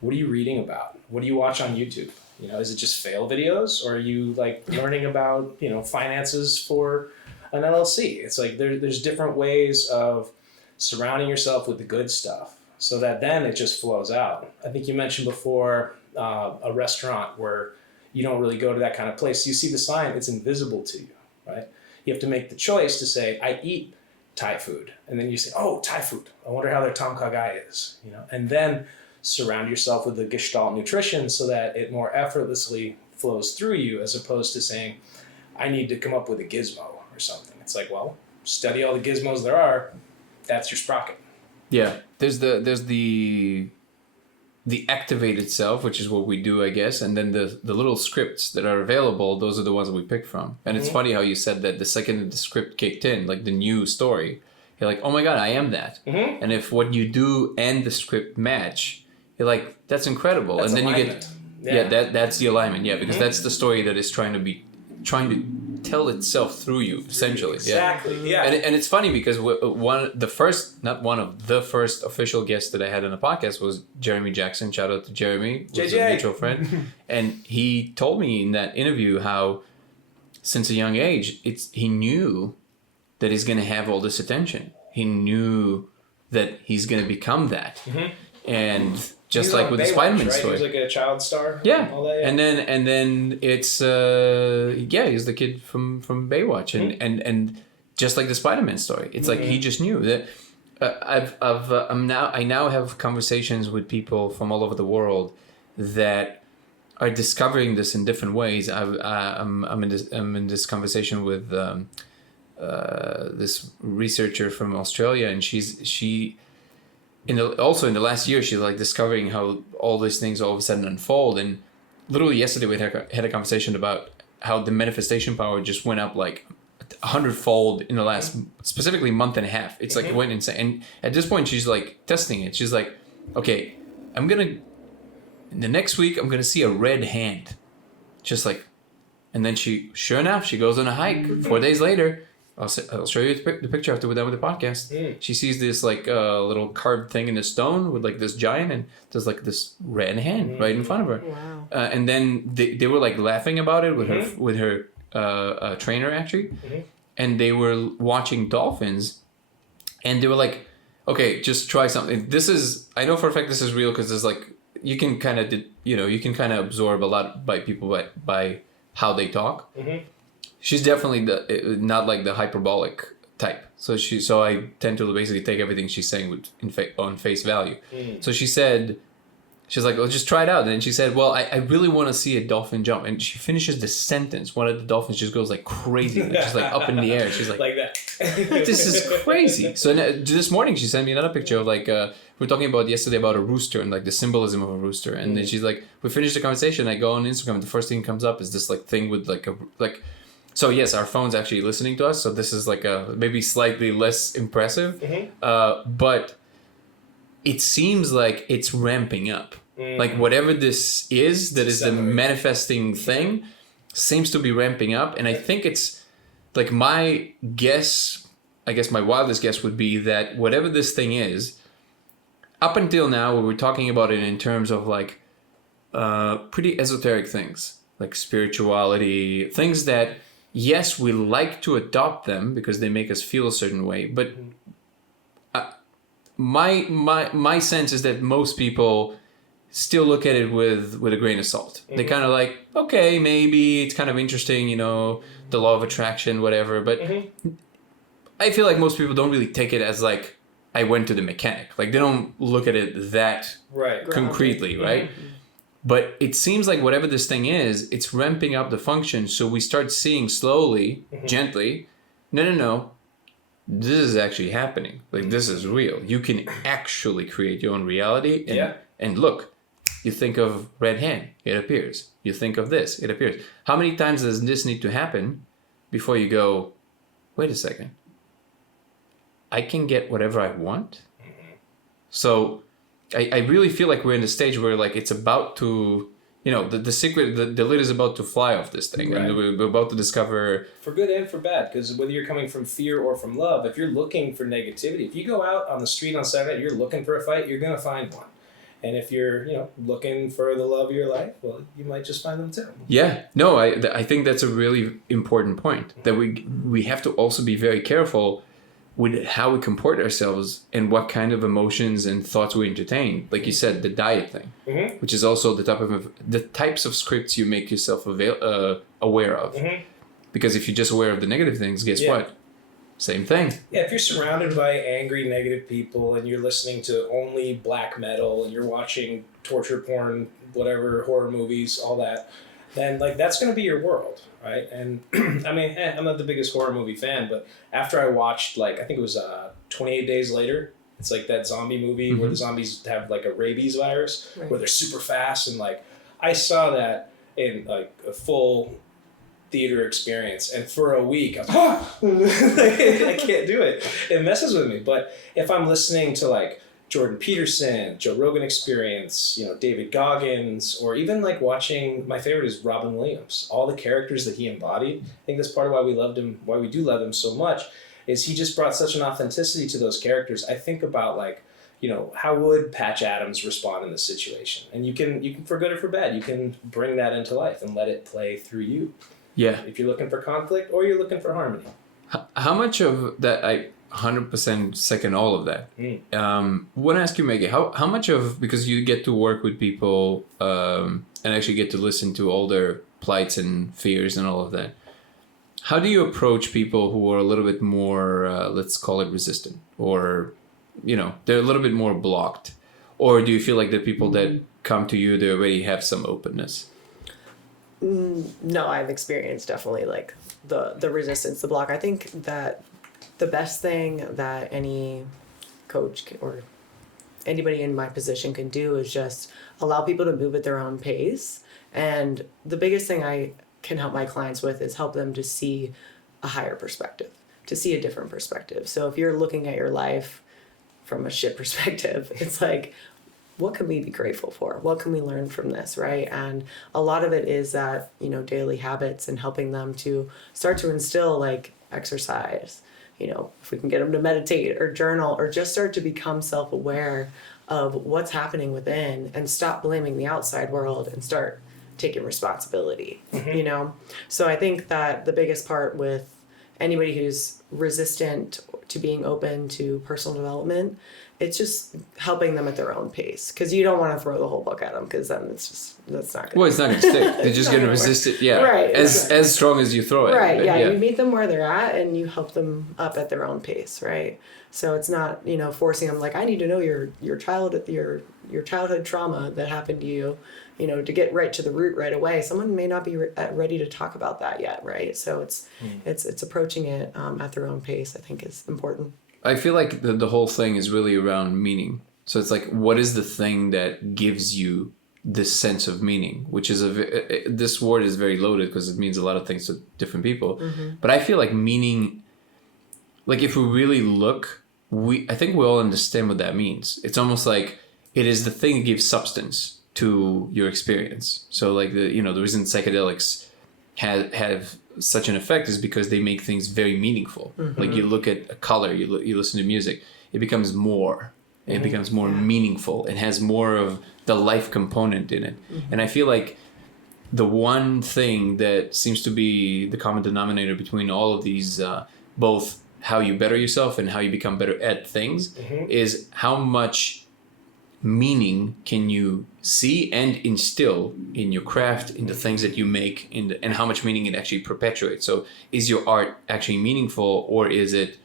What are you reading about? What do you watch on YouTube? Is it just fail videos? Or are you like learning about, finances for an LLC? It's like there's different ways of surrounding yourself with the good stuff so that then it just flows out. I think you mentioned before a restaurant where you don't really go to that kind of place. You see the sign, it's invisible to you, right? You have to make the choice to say, I eat Thai food. And then you say, oh, Thai food. I wonder how their Tom Kha Gai is, and then surround yourself with the Gestalt nutrition so that it more effortlessly flows through you, as opposed to saying, I need to come up with a gizmo or something. It's like, well, study all the gizmos there are. That's your sprocket. Yeah. There's the activated self, which is what we do, I guess. And then the little scripts that are available, those are the ones that we pick from. And it's funny how you said that the second the script kicked in, like the new story, you're like, oh my God, I am that. Mm-hmm. And if what you do and the script match, you're like, that's incredible. That's and then alignment. you get, that's the alignment. Yeah. Because that's the story that is trying to tell itself through you, essentially. Exactly. Yeah. And it's funny because one of the first official guests that I had on the podcast was Jeremy Jackson. Shout out to Jeremy, who's a mutual friend. And he told me in that interview how, since a young age, he knew that he's going to have all this attention. He knew that he's going to become that. Mm-hmm. And just like with the Spider-Man right? story. He was like a child star. Yeah. All that, yeah. And then it's he's the kid from Baywatch, and just like the Spider-Man story, it's like he just knew that. I now have conversations with people from all over the world that are discovering this in different ways. I'm in this conversation with this researcher from Australia, and she. Also in the last year, she's like discovering how all these things all of a sudden unfold. And literally yesterday we had a conversation about how the manifestation power just went up like 100-fold in the last specifically month and a half. It's like it went insane. And at this point, she's like testing it. She's like, okay, the next week I'm gonna see a red hand, just like, and then sure enough, she goes on a hike. 4 days later. I'll show you the picture after we're done with the podcast. She sees this like little carved thing in the stone with like this giant, and there's like this red hand right in front of her. Wow. And then they were like laughing about it with her trainer actually, and they were watching dolphins, and they were like, okay, just try something. I know for a fact this is real because there's like you can kind of absorb a lot by people by how they talk. She's definitely not like the hyperbolic type. So I tend to basically take everything she's saying on face value. So she's like, well, just try it out. And then she said, well, I really want to see a dolphin jump. And she finishes the sentence. One of the dolphins just goes like crazy. And she's like up in the air. She's like that. This is crazy. So this morning she sent me another picture of like, we were talking about yesterday about a rooster and like the symbolism of a rooster. And then she's like, we finished the conversation. I go on Instagram. And the first thing that comes up is this like thing with like. So yes, our phone's actually listening to us. So this is like maybe slightly less impressive, but it seems like it's ramping up. Like whatever this is, that is the manifesting thing, seems to be ramping up. And I think it's like my guess, I guess my wildest guess would be that whatever this thing is, up until now, we were talking about it in terms of like pretty esoteric things, like spirituality, things that. Yes, we like to adopt them because they make us feel a certain way, but my sense is that most people still look at it with a grain of salt. They kind of like, okay, maybe it's kind of interesting, the law of attraction, whatever. But I feel like most people don't really take it as like, I went to the mechanic. Like they don't look at it that concretely, right? Mm-hmm. But it seems like whatever this thing is, it's ramping up the function. So we start seeing slowly, gently, no, this is actually happening. Like this is real. You can actually create your own reality. And look, you think of red hand, it appears. You think of this, it appears. How many times does this need to happen before you go, wait a second, I can get whatever I want? So I really feel like we're in the stage where like it's about to, the secret, the lid is about to fly off this thing. Right. And we're about to discover... For good and for bad, because whether you're coming from fear or from love, if you're looking for negativity, if you go out on the street on Saturday, you're looking for a fight, you're going to find one. And if you're, looking for the love of your life, well, you might just find them too. Yeah. No, I think that's a really important point, that we have to also be very careful with how we comport ourselves and what kind of emotions and thoughts we entertain. Like you said, the diet thing, which is also the types of scripts you make yourself aware of. Mm-hmm. Because if you're just aware of the negative things, guess what? Same thing. Yeah, if you're surrounded by angry, negative people and you're listening to only black metal and you're watching torture porn, whatever, horror movies, all that, then like that's going to be your world, right? And I mean, I'm not the biggest horror movie fan, but after I watched, like, I think it was 28 Days Later, it's like that zombie movie where the zombies have like a rabies virus, where they're super fast, and like I saw that in like a full theater experience, and for a week I can't do it. It messes with me. But if I'm listening to like Jordan Peterson, Joe Rogan Experience, David Goggins, or even like watching, my favorite is Robin Williams, all the characters that he embodied. I think that's part of why we loved him, why we do love him so much, is he just brought such an authenticity to those characters. I think about like, how would Patch Adams respond in this situation? And you can, for good or for bad, you can bring that into life and let it play through you. Yeah. If you're looking for conflict or you're looking for harmony. How much of that, I 100% second all of that. Want to ask you, Maggie, how much of, because you get to work with people and actually get to listen to all their plights and fears and all of that, how do you approach people who are a little bit more, let's call it resistant, or, they're a little bit more blocked? Or do you feel like the people that come to you, they already have some openness? No, I've experienced definitely like the resistance, the block. I think that the best thing that any coach or anybody in my position can do is just allow people to move at their own pace. And the biggest thing I can help my clients with is help them to see a higher perspective, to see a different perspective. So if you're looking at your life from a shit perspective, it's like, what can we be grateful for? What can we learn from this, right? And a lot of it is that, daily habits and helping them to start to instill like exercise, if we can get them to meditate or journal or just start to become self-aware of what's happening within and stop blaming the outside world and start taking responsibility, So I think that the biggest part with anybody who's resistant to being open to personal development, it's just helping them at their own pace, because you don't want to throw the whole book at them, because then that's not good. Well, it's not going to stick. They're just going to resist it. Yeah. Right. As strong as you throw it. Right. Yeah. You meet them where they're at and you help them up at their own pace. Right. So it's not, forcing them like, I need to know your childhood trauma that happened to you, to get right to the root right away. Someone may not be ready to talk about that yet. Right. So it's approaching it at their own pace, I think, is important. I feel like the whole thing is really around meaning. So it's like, what is the thing that gives you this sense of meaning? Which is this word is very loaded because it means a lot of things to different people. Mm-hmm. But I feel like meaning, like if we really look, I think we all understand what that means. It's almost like it is the thing that gives substance to your experience. So like the reason psychedelics have such an effect is because they make things very meaningful. Mm-hmm. Like you look at a color, you listen to music, it becomes more. It becomes more meaningful. It has more of the life component in it. Mm-hmm. And I feel like the one thing that seems to be the common denominator between all of these, both how you better yourself and how you become better at things, is how much meaning can you see and instill in your craft, in the things that you make, and how much meaning it actually perpetuates. So is your art actually meaningful, or is it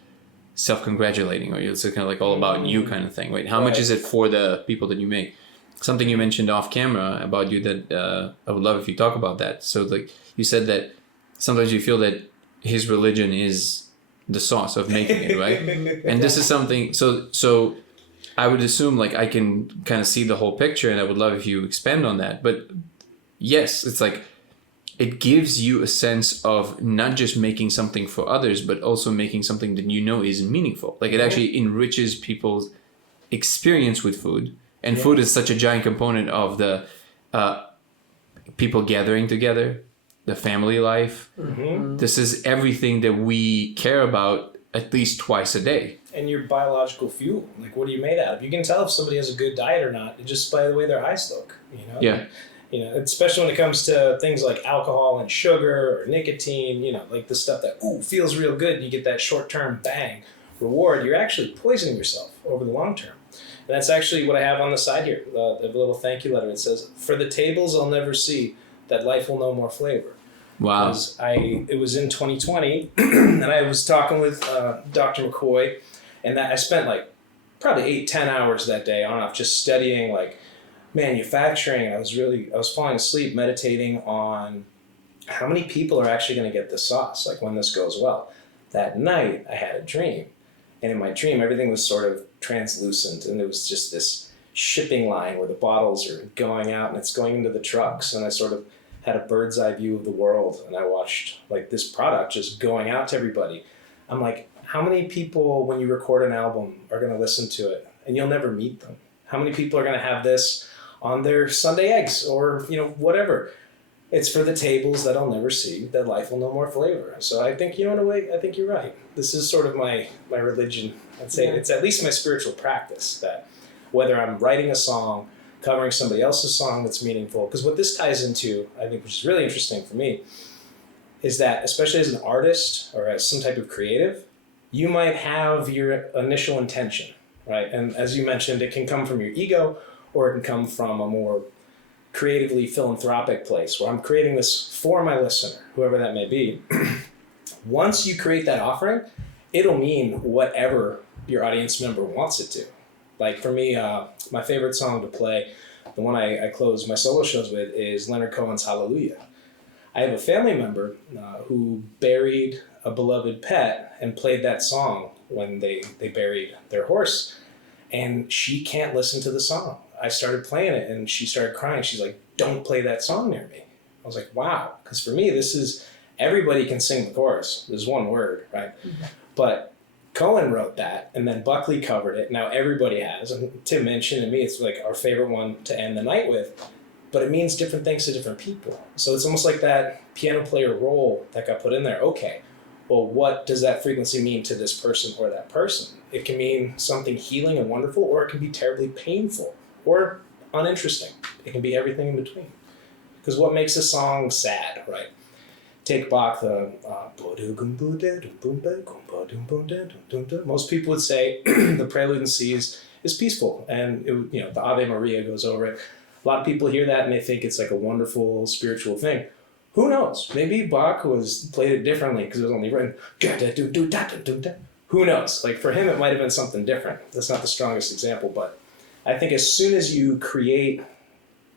self-congratulating, or it's kind of like all about you kind of thing, right? How much is it for the people that you make? Something you mentioned off camera about you that I would love if you talk about that. So like you said that sometimes you feel that his religion is the sauce of making it, right? And this is something, so I would assume like I can kind of see the whole picture, and I would love if you expand on that. But yes, it's like it gives you a sense of not just making something for others, but also making something that you know is meaningful. Like it actually enriches people's experience with food. And food is such a giant component of the people gathering together, the family life. Mm-hmm. This is everything that we care about at least twice a day. And your biological fuel. Like, what are you made out of? You can tell if somebody has a good diet or not just by the way their eyes look, you know? Yeah. You know, especially when it comes to things like alcohol and sugar or nicotine, you know, like the stuff that, feels real good. And you get that short-term bang reward. You're actually poisoning yourself over the long term. And that's actually what I have on the side here, the little thank you letter. It says, "For the tables I'll never see, that life will know more flavor." Wow. It was in 2020, and I was talking with Dr. McCoy, and that I spent like probably 8-10 hours that day on and off just studying like manufacturing. I was falling asleep meditating on how many people are actually going to get this sauce, like when this goes well. That night, I had a dream. And in my dream, everything was sort of translucent, and it was just this shipping line where the bottles are going out and it's going into the trucks. And I sort of had a bird's eye view of the world, and I watched like this product just going out to everybody. I'm like, how many people, when you record an album, are going to listen to it? And you'll never meet them. How many people are going to have this on their Sunday eggs or, you know, whatever? It's for the tables that I'll never see, that life will know more flavor. So I think, you know, in a way, I think you're right. This is sort of my religion. I'd say it's at least my spiritual practice, that whether I'm writing a song, covering somebody else's song that's meaningful, because what this ties into, I think, which is really interesting for me, is that especially as an artist or as some type of creative, you might have your initial intention, right? And as you mentioned, it can come from your ego, or it can come from a more creatively philanthropic place where I'm creating this for my listener, whoever that may be. Once you create that offering, it'll mean whatever your audience member wants it to. Like for me, my favorite song to play, the one I close my solo shows with, is Leonard Cohen's Hallelujah. I have a family member who buried a beloved pet and played that song when they buried their horse, and she can't listen to the song. I started playing it and she started crying. She's like, "Don't play that song near me." I was like, wow. Because for me, this is, everybody can sing the chorus. There's one word, right? Mm-hmm. But Cohen wrote that, and then Buckley covered it. Now everybody has. And Tim mentioned, and me, it's like our favorite one to end the night with. But it means different things to different people. So it's almost like that piano player role that got put in there. Okay, well, what does that frequency mean to this person or that person? It can mean something healing and wonderful, or it can be terribly painful or uninteresting. It can be everything in between. Because what makes a song sad, right? Take Bach, most people would say the Prelude in C is peaceful, and the Ave Maria goes over it. A lot of people hear that and they think it's like a wonderful spiritual thing. Who knows? Maybe Bach played it differently because it was only written. Who knows? Like for him, it might have been something different. That's not the strongest example, but I think as soon as you create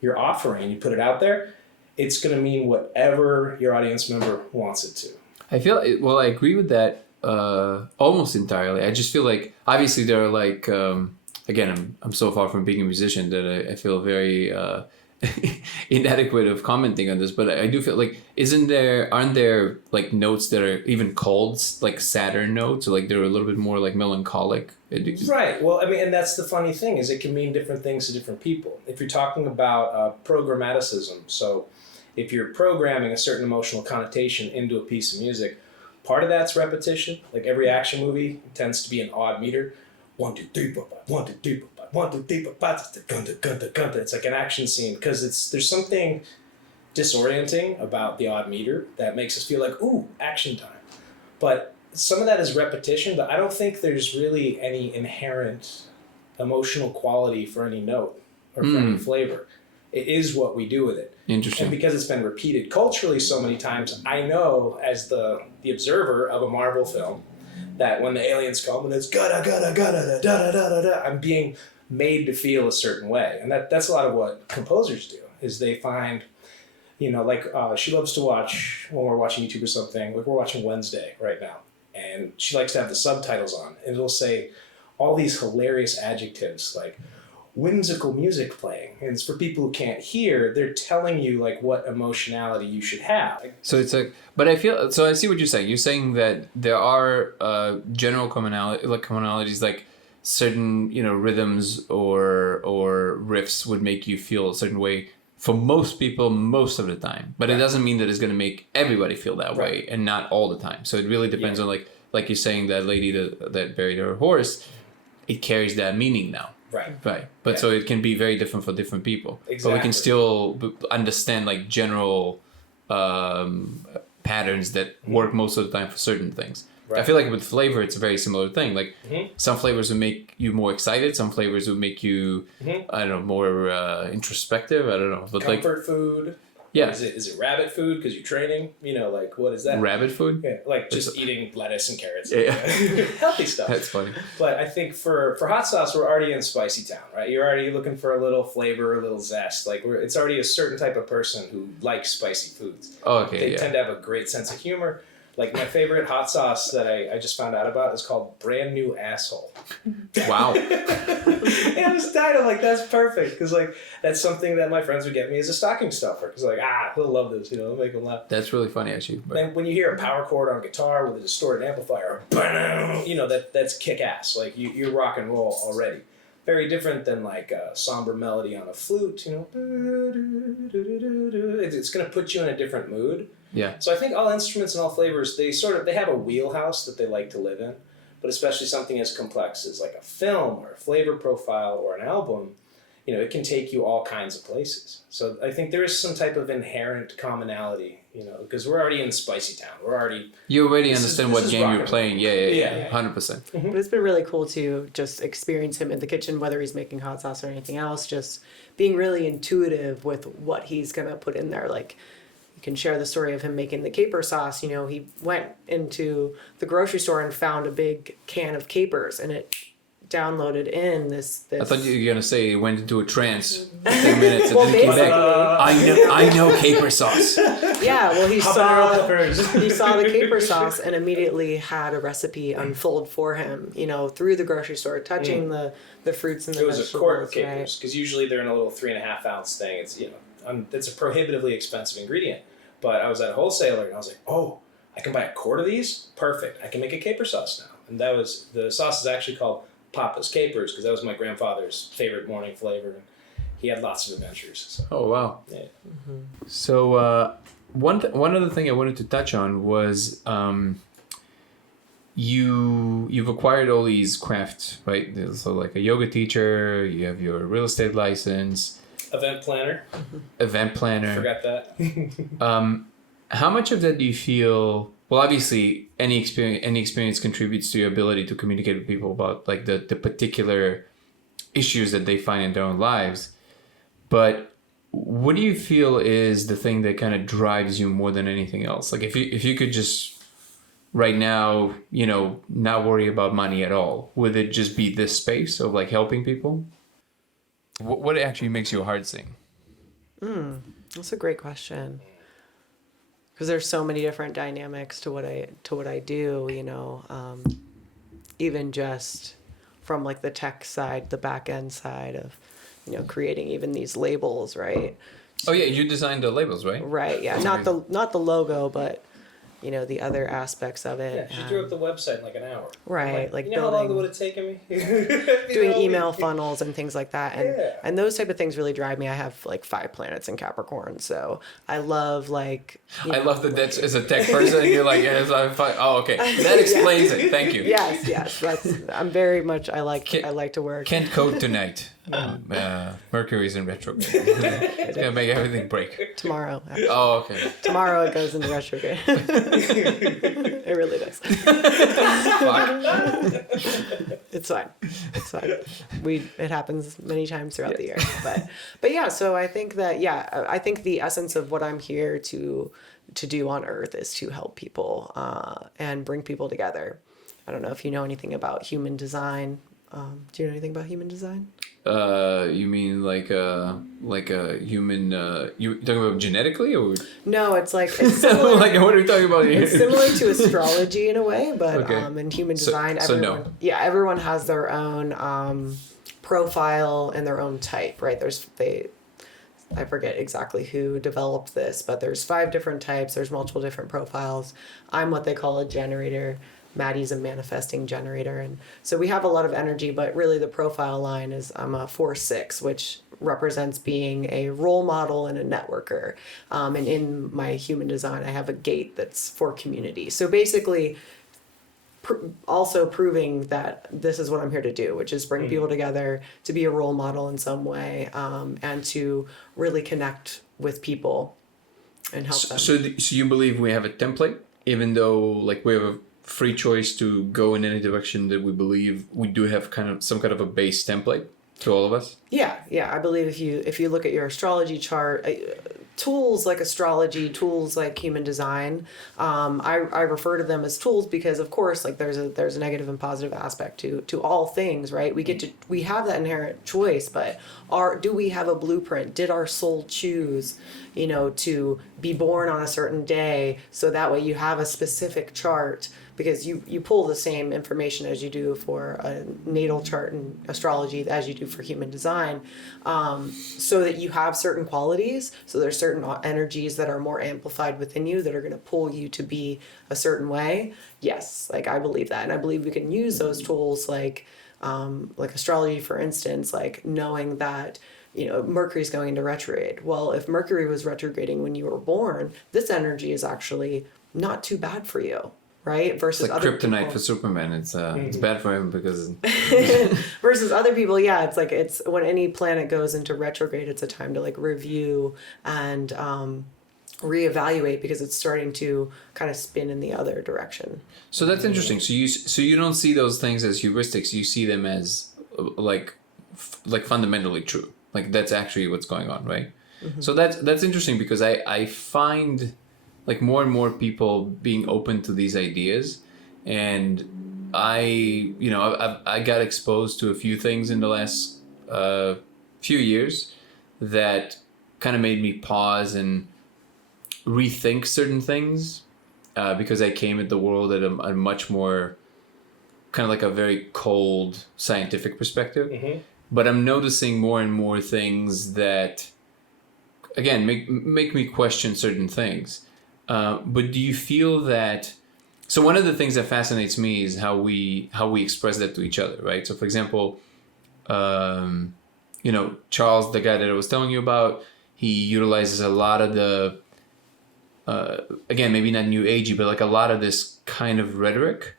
your offering and you put it out there, it's going to mean whatever your audience member wants it to. I feel, well, I agree with that almost entirely. I just feel like, obviously there are like, again, I'm so far from being a musician that I feel very inadequate of commenting on this, but I do feel like, aren't there like notes that are even called like sadder notes, or like they're a little bit more like melancholic? Right. Well, I mean, and that's the funny thing, is it can mean different things to different people. If you're talking about programmaticism, so if you're programming a certain emotional connotation into a piece of music, part of that's repetition. Like every action movie tends to be an odd meter. 1, 2, 3, 4, 5, 1, 2, 3, 4, 5, 1, 2, 3, 4, 5. It's like an action scene because there's something disorienting about the odd meter that makes us feel like, ooh, action time. But some of that is repetition, but I don't think there's really any inherent emotional quality for any note or for any flavor. It is what we do with it. Interesting. And because it's been repeated culturally so many times, I know as the observer of a Marvel film that when the aliens come and it's gada gada gada da da da da da, I'm being made to feel a certain way. And that's a lot of what composers do, is they find, like she loves to watch, when we're watching YouTube or something, like we're watching Wednesday right now, and she likes to have the subtitles on, and it'll say all these hilarious adjectives like whimsical music playing. And it's for people who can't hear, they're telling you like what emotionality you should have. So it's like, but I feel, so I see what you're saying. You're saying that there are general commonalities, like certain, rhythms or riffs would make you feel a certain way for most people most of the time. But it doesn't mean that it's going to make everybody feel that way, and not all the time. So it really depends on like you're saying, that lady that buried her horse, it carries that meaning now. Right. But so it can be very different for different people. Exactly. But we can still understand like general patterns that work most of the time for certain things. Right. I feel like with flavor, it's a very similar thing. Like some flavors will make you more excited. Some flavors will make you, I don't know, more introspective. I don't know. But comfort food. Yeah. Is it rabbit food because you're training? Like what is that? Rabbit food? Yeah, like just eating lettuce and carrots. Yeah. Healthy stuff. That's funny. But I think for hot sauce, we're already in spicy town, right? You're already looking for a little flavor, a little zest. Like it's already a certain type of person who likes spicy foods. Oh, okay. They tend to have a great sense of humor. Like my favorite hot sauce that I just found out about is called Brand New Asshole. Wow. And I was tired. I'm like, that's perfect, because like that's something that my friends would get me as a stocking stuffer. Because like, he'll love this, it'll make him laugh. That's really funny, actually. But then when you hear a power chord on guitar with a distorted amplifier, that's kick ass. Like you're rock and roll already. Very different than like a somber melody on a flute. It's gonna put you in a different mood. Yeah. So I think all instruments and all flavors, they have a wheelhouse that they like to live in, but especially something as complex as like a film or a flavor profile or an album, it can take you all kinds of places. So I think there is some type of inherent commonality, because we're already in spicy town. You already understand what game you're playing. Yeah. 100%. Mm-hmm. But it's been really cool to just experience him in the kitchen, whether he's making hot sauce or anything else, just being really intuitive with what he's going to put in there. Like, you can share the story of him making the caper sauce. He went into the grocery store and found a big can of capers, and it downloaded in this. I thought you were going to say he went into a trance 10 minutes and well, then came back. I know caper sauce. Yeah, well, he saw the caper sauce and immediately had a recipe unfold for him, through the grocery store, touching the fruits and the vegetables. It was a quart of capers, because usually they're in a little 3.5 ounce thing. It's, it's a prohibitively expensive ingredient. But I was at a wholesaler and I was like, oh, I can buy a quart of these? Perfect. I can make a caper sauce now. And the sauce is actually called Papa's Capers, because that was my grandfather's favorite morning flavor. And he had lots of adventures. So. Oh, wow. Yeah. Mm-hmm. So one other thing I wanted to touch on was you've acquired all these crafts, right? So like a yoga teacher, you have your real estate license. Event planner. Forgot that. How much of that do you feel? Well, obviously, any experience contributes to your ability to communicate with people about like the particular issues that they find in their own lives. But what do you feel is the thing that kind of drives you more than anything else? Like if you could just right now, not worry about money at all, would it just be this space of like helping people? What actually makes your heart sing? That's a great question. Because there's so many different dynamics to what I do, even just from like the tech side, the back end side of, creating even these labels, right? Oh yeah, you designed the labels, right? Right. Yeah. Not the logo, but the other aspects of it. Yeah, she drew up the website in like an hour. Right, like how long would it take me? doing email funnels and things like that, and those type of things really drive me. I have like 5 planets in Capricorn, so I love like. I love that that's as a tech person, and you're like, oh, okay, that explains it. Thank you. Yes. I'm very much. I like to work. Can't code tonight. Mercury's in retrograde. It's gonna make everything break. Tomorrow. Actually. Oh, okay. Tomorrow it goes into retrograde. It really does. It's fine. It happens many times throughout the year. But yeah, so I think that I think the essence of what I'm here to do on Earth is to help people and bring people together. I don't know if you know anything about human design. Do you know anything about human design? You mean like a human? You talking about genetically or? No, it's similar. Like, what are we talking about here? It's similar to astrology in a way, but Okay. In human design, everyone has their own profile and their own type, right? I forget exactly who developed this, but there's 5 different types. There's multiple different profiles. I'm what they call a generator. Maddie's a manifesting generator. And so we have a lot of energy, but really the profile line is I'm a 4-6, which represents being a role model and a networker. And in my human design, I have a gate that's for community. So basically, also proving that this is what I'm here to do, which is bring people together, to be a role model in some way, and to really connect with people and help them. So you believe we have a template, even though like we have a free choice to go in any direction that we believe, we do have some kind of a base template to all of us? Yeah. I believe if you look at your astrology chart, tools like astrology, tools like human design, I refer to them as tools because of course like there's a negative and positive aspect to all things, right? We have that inherent choice, but do we have a blueprint? Did our soul choose, to be born on a certain day, so that way you have a specific chart, because you pull the same information as you do for a natal chart in astrology as you do for human design, so that you have certain qualities. So there's certain energies that are more amplified within you that are going to pull you to be a certain way. Yes, like I believe that, and I believe we can use those tools like astrology, for instance, like knowing that Mercury's going into retrograde. Well, if Mercury was retrograding when you were born, this energy is actually not too bad for you. Right? Versus it's like other kryptonite people. For Superman. It's bad for him because versus other people, yeah, it's when any planet goes into retrograde, it's a time to like review and reevaluate, because it's starting to kind of spin in the other direction. So that's interesting. So you don't see those things as heuristics. You see them as like fundamentally true. Like that's actually what's going on, right? Mm-hmm. So that's interesting, because I find like more and more people being open to these ideas, and I got exposed to a few things in the last few years that kind of made me pause and rethink certain things, because I came at the world at a much more kind of like a very cold scientific perspective. Mm-hmm. But I'm noticing more and more things that, again, make me question certain things. But do you feel that? So one of the things that fascinates me is how we express that to each other, right? So for example, Charles, the guy that I was telling you about, he utilizes a lot of the, again, maybe not new agey, but like a lot of this kind of rhetoric,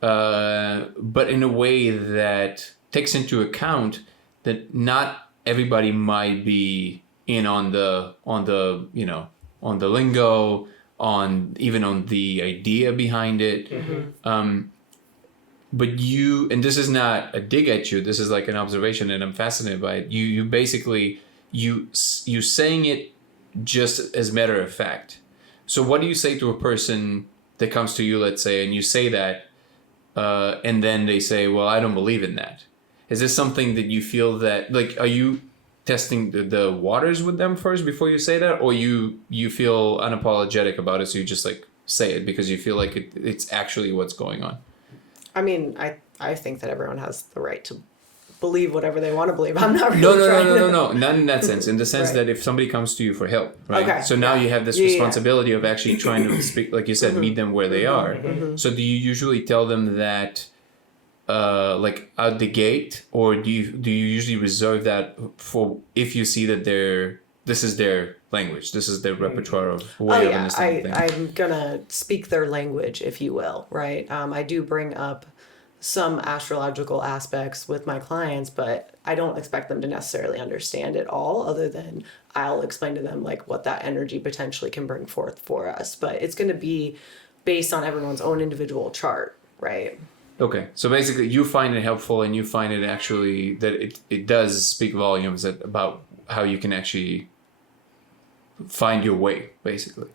but in a way that takes into account that not everybody might be in on the lingo, even on the idea behind it. Mm-hmm. But and this is not a dig at you, this is like an observation, and I'm fascinated by it. You basically, you saying it just as matter of fact. So what do you say to a person that comes to you, let's say, and you say that, and then they say, well, I don't believe in that. Is this something that you feel that, like, are you testing the waters with them first before you say that, or you feel unapologetic about it, so you just like say it because you feel like it's actually what's going on? I mean, I think that everyone has the right to believe whatever they want to believe. I'm not really No, not in that sense. In the sense that if somebody comes to you for help, right? Okay. So now you have this responsibility of actually trying to speak, like you said, meet them where they are. Mm-hmm. So do you usually tell them that, like out the gate, or do you usually reserve that for if you see that this is their language, this is their repertoire of way of understanding things? I'm gonna speak their language, if you will, right? I do bring up some astrological aspects with my clients, but I don't expect them to necessarily understand it all, other than I'll explain to them like what that energy potentially can bring forth for us. But it's going to be based on everyone's own individual chart, right? Okay, so basically you find it helpful, and you find it actually that it does speak volumes about how you can actually find your way, basically.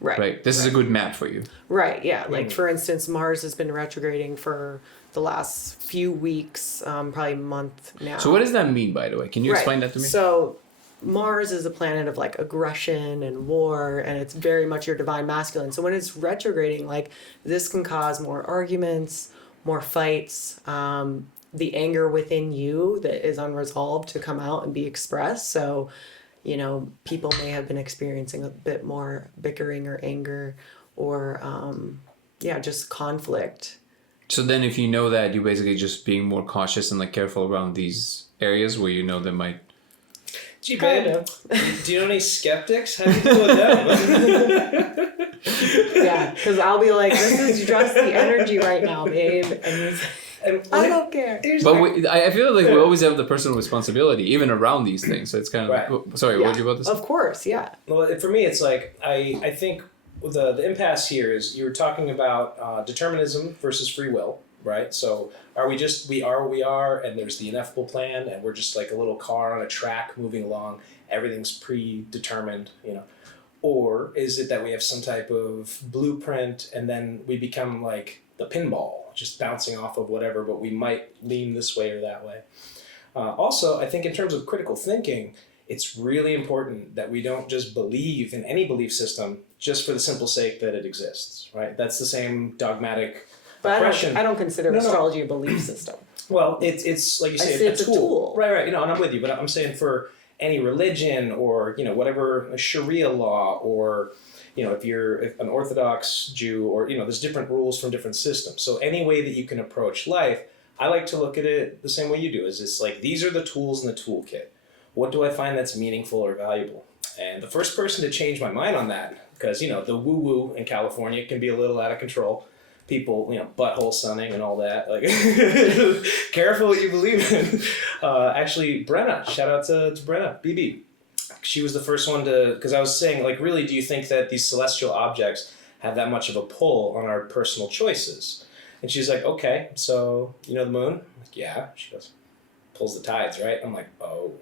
Right. This is a good map for you. Right, yeah. Like, for instance, Mars has been retrograding for the last few weeks, probably a month now. So what does that mean, by the way? Can you explain that to me? So Mars is a planet of like aggression and war, and it's very much your divine masculine. So when it's retrograding, like, this can cause more arguments, more fights, the anger within you that is unresolved to come out and be expressed. So, you know, people may have been experiencing a bit more bickering or anger or, just conflict. So then if you know that, you're basically just being more cautious and like careful around these areas where you know they might... Gee, babe, do you know any skeptics? How do you deal with them? Yeah, because I'll be like, this is just the energy right now, babe. And I don't care. But I feel like we always have the personal responsibility, even around these things. So it's kind of like... Sorry, what did you about this? Of course, yeah. Well, for me, it's like, I think the impasse here is you were talking about determinism versus free will, right? So are we are what we are, and there's the ineffable plan, and we're just like a little car on a track moving along, everything's predetermined, you know? Or is it that we have some type of blueprint, and then we become like the pinball, just bouncing off of whatever, but we might lean this way or that way. Also, I think in terms of critical thinking, it's really important that we don't just believe in any belief system just for the simple sake that it exists, right? That's the same dogmatic oppression. I don't consider astrology a belief system. Well, it's like you say, it's a tool. Right. You know, and I'm with you, but I'm saying for any religion or, you know, whatever, a Sharia law, or, you know, if you're an Orthodox Jew, or, you know, there's different rules from different systems. So any way that you can approach life, I like to look at it the same way you do, is it's like, these are the tools in the toolkit. What do I find that's meaningful or valuable? And the first person to change my mind on that, because, you know, the woo-woo in California can be a little out of control. People, you know, butthole sunning and all that. Like, careful what you believe in. Actually, Brenna, shout out to Brenna, BB. She was the first one to, because I was saying, like, really, do you think that these celestial objects have that much of a pull on our personal choices? And she's like, okay, so, you know the moon? I'm like, yeah. She goes, pulls the tides, right? I'm like, oh,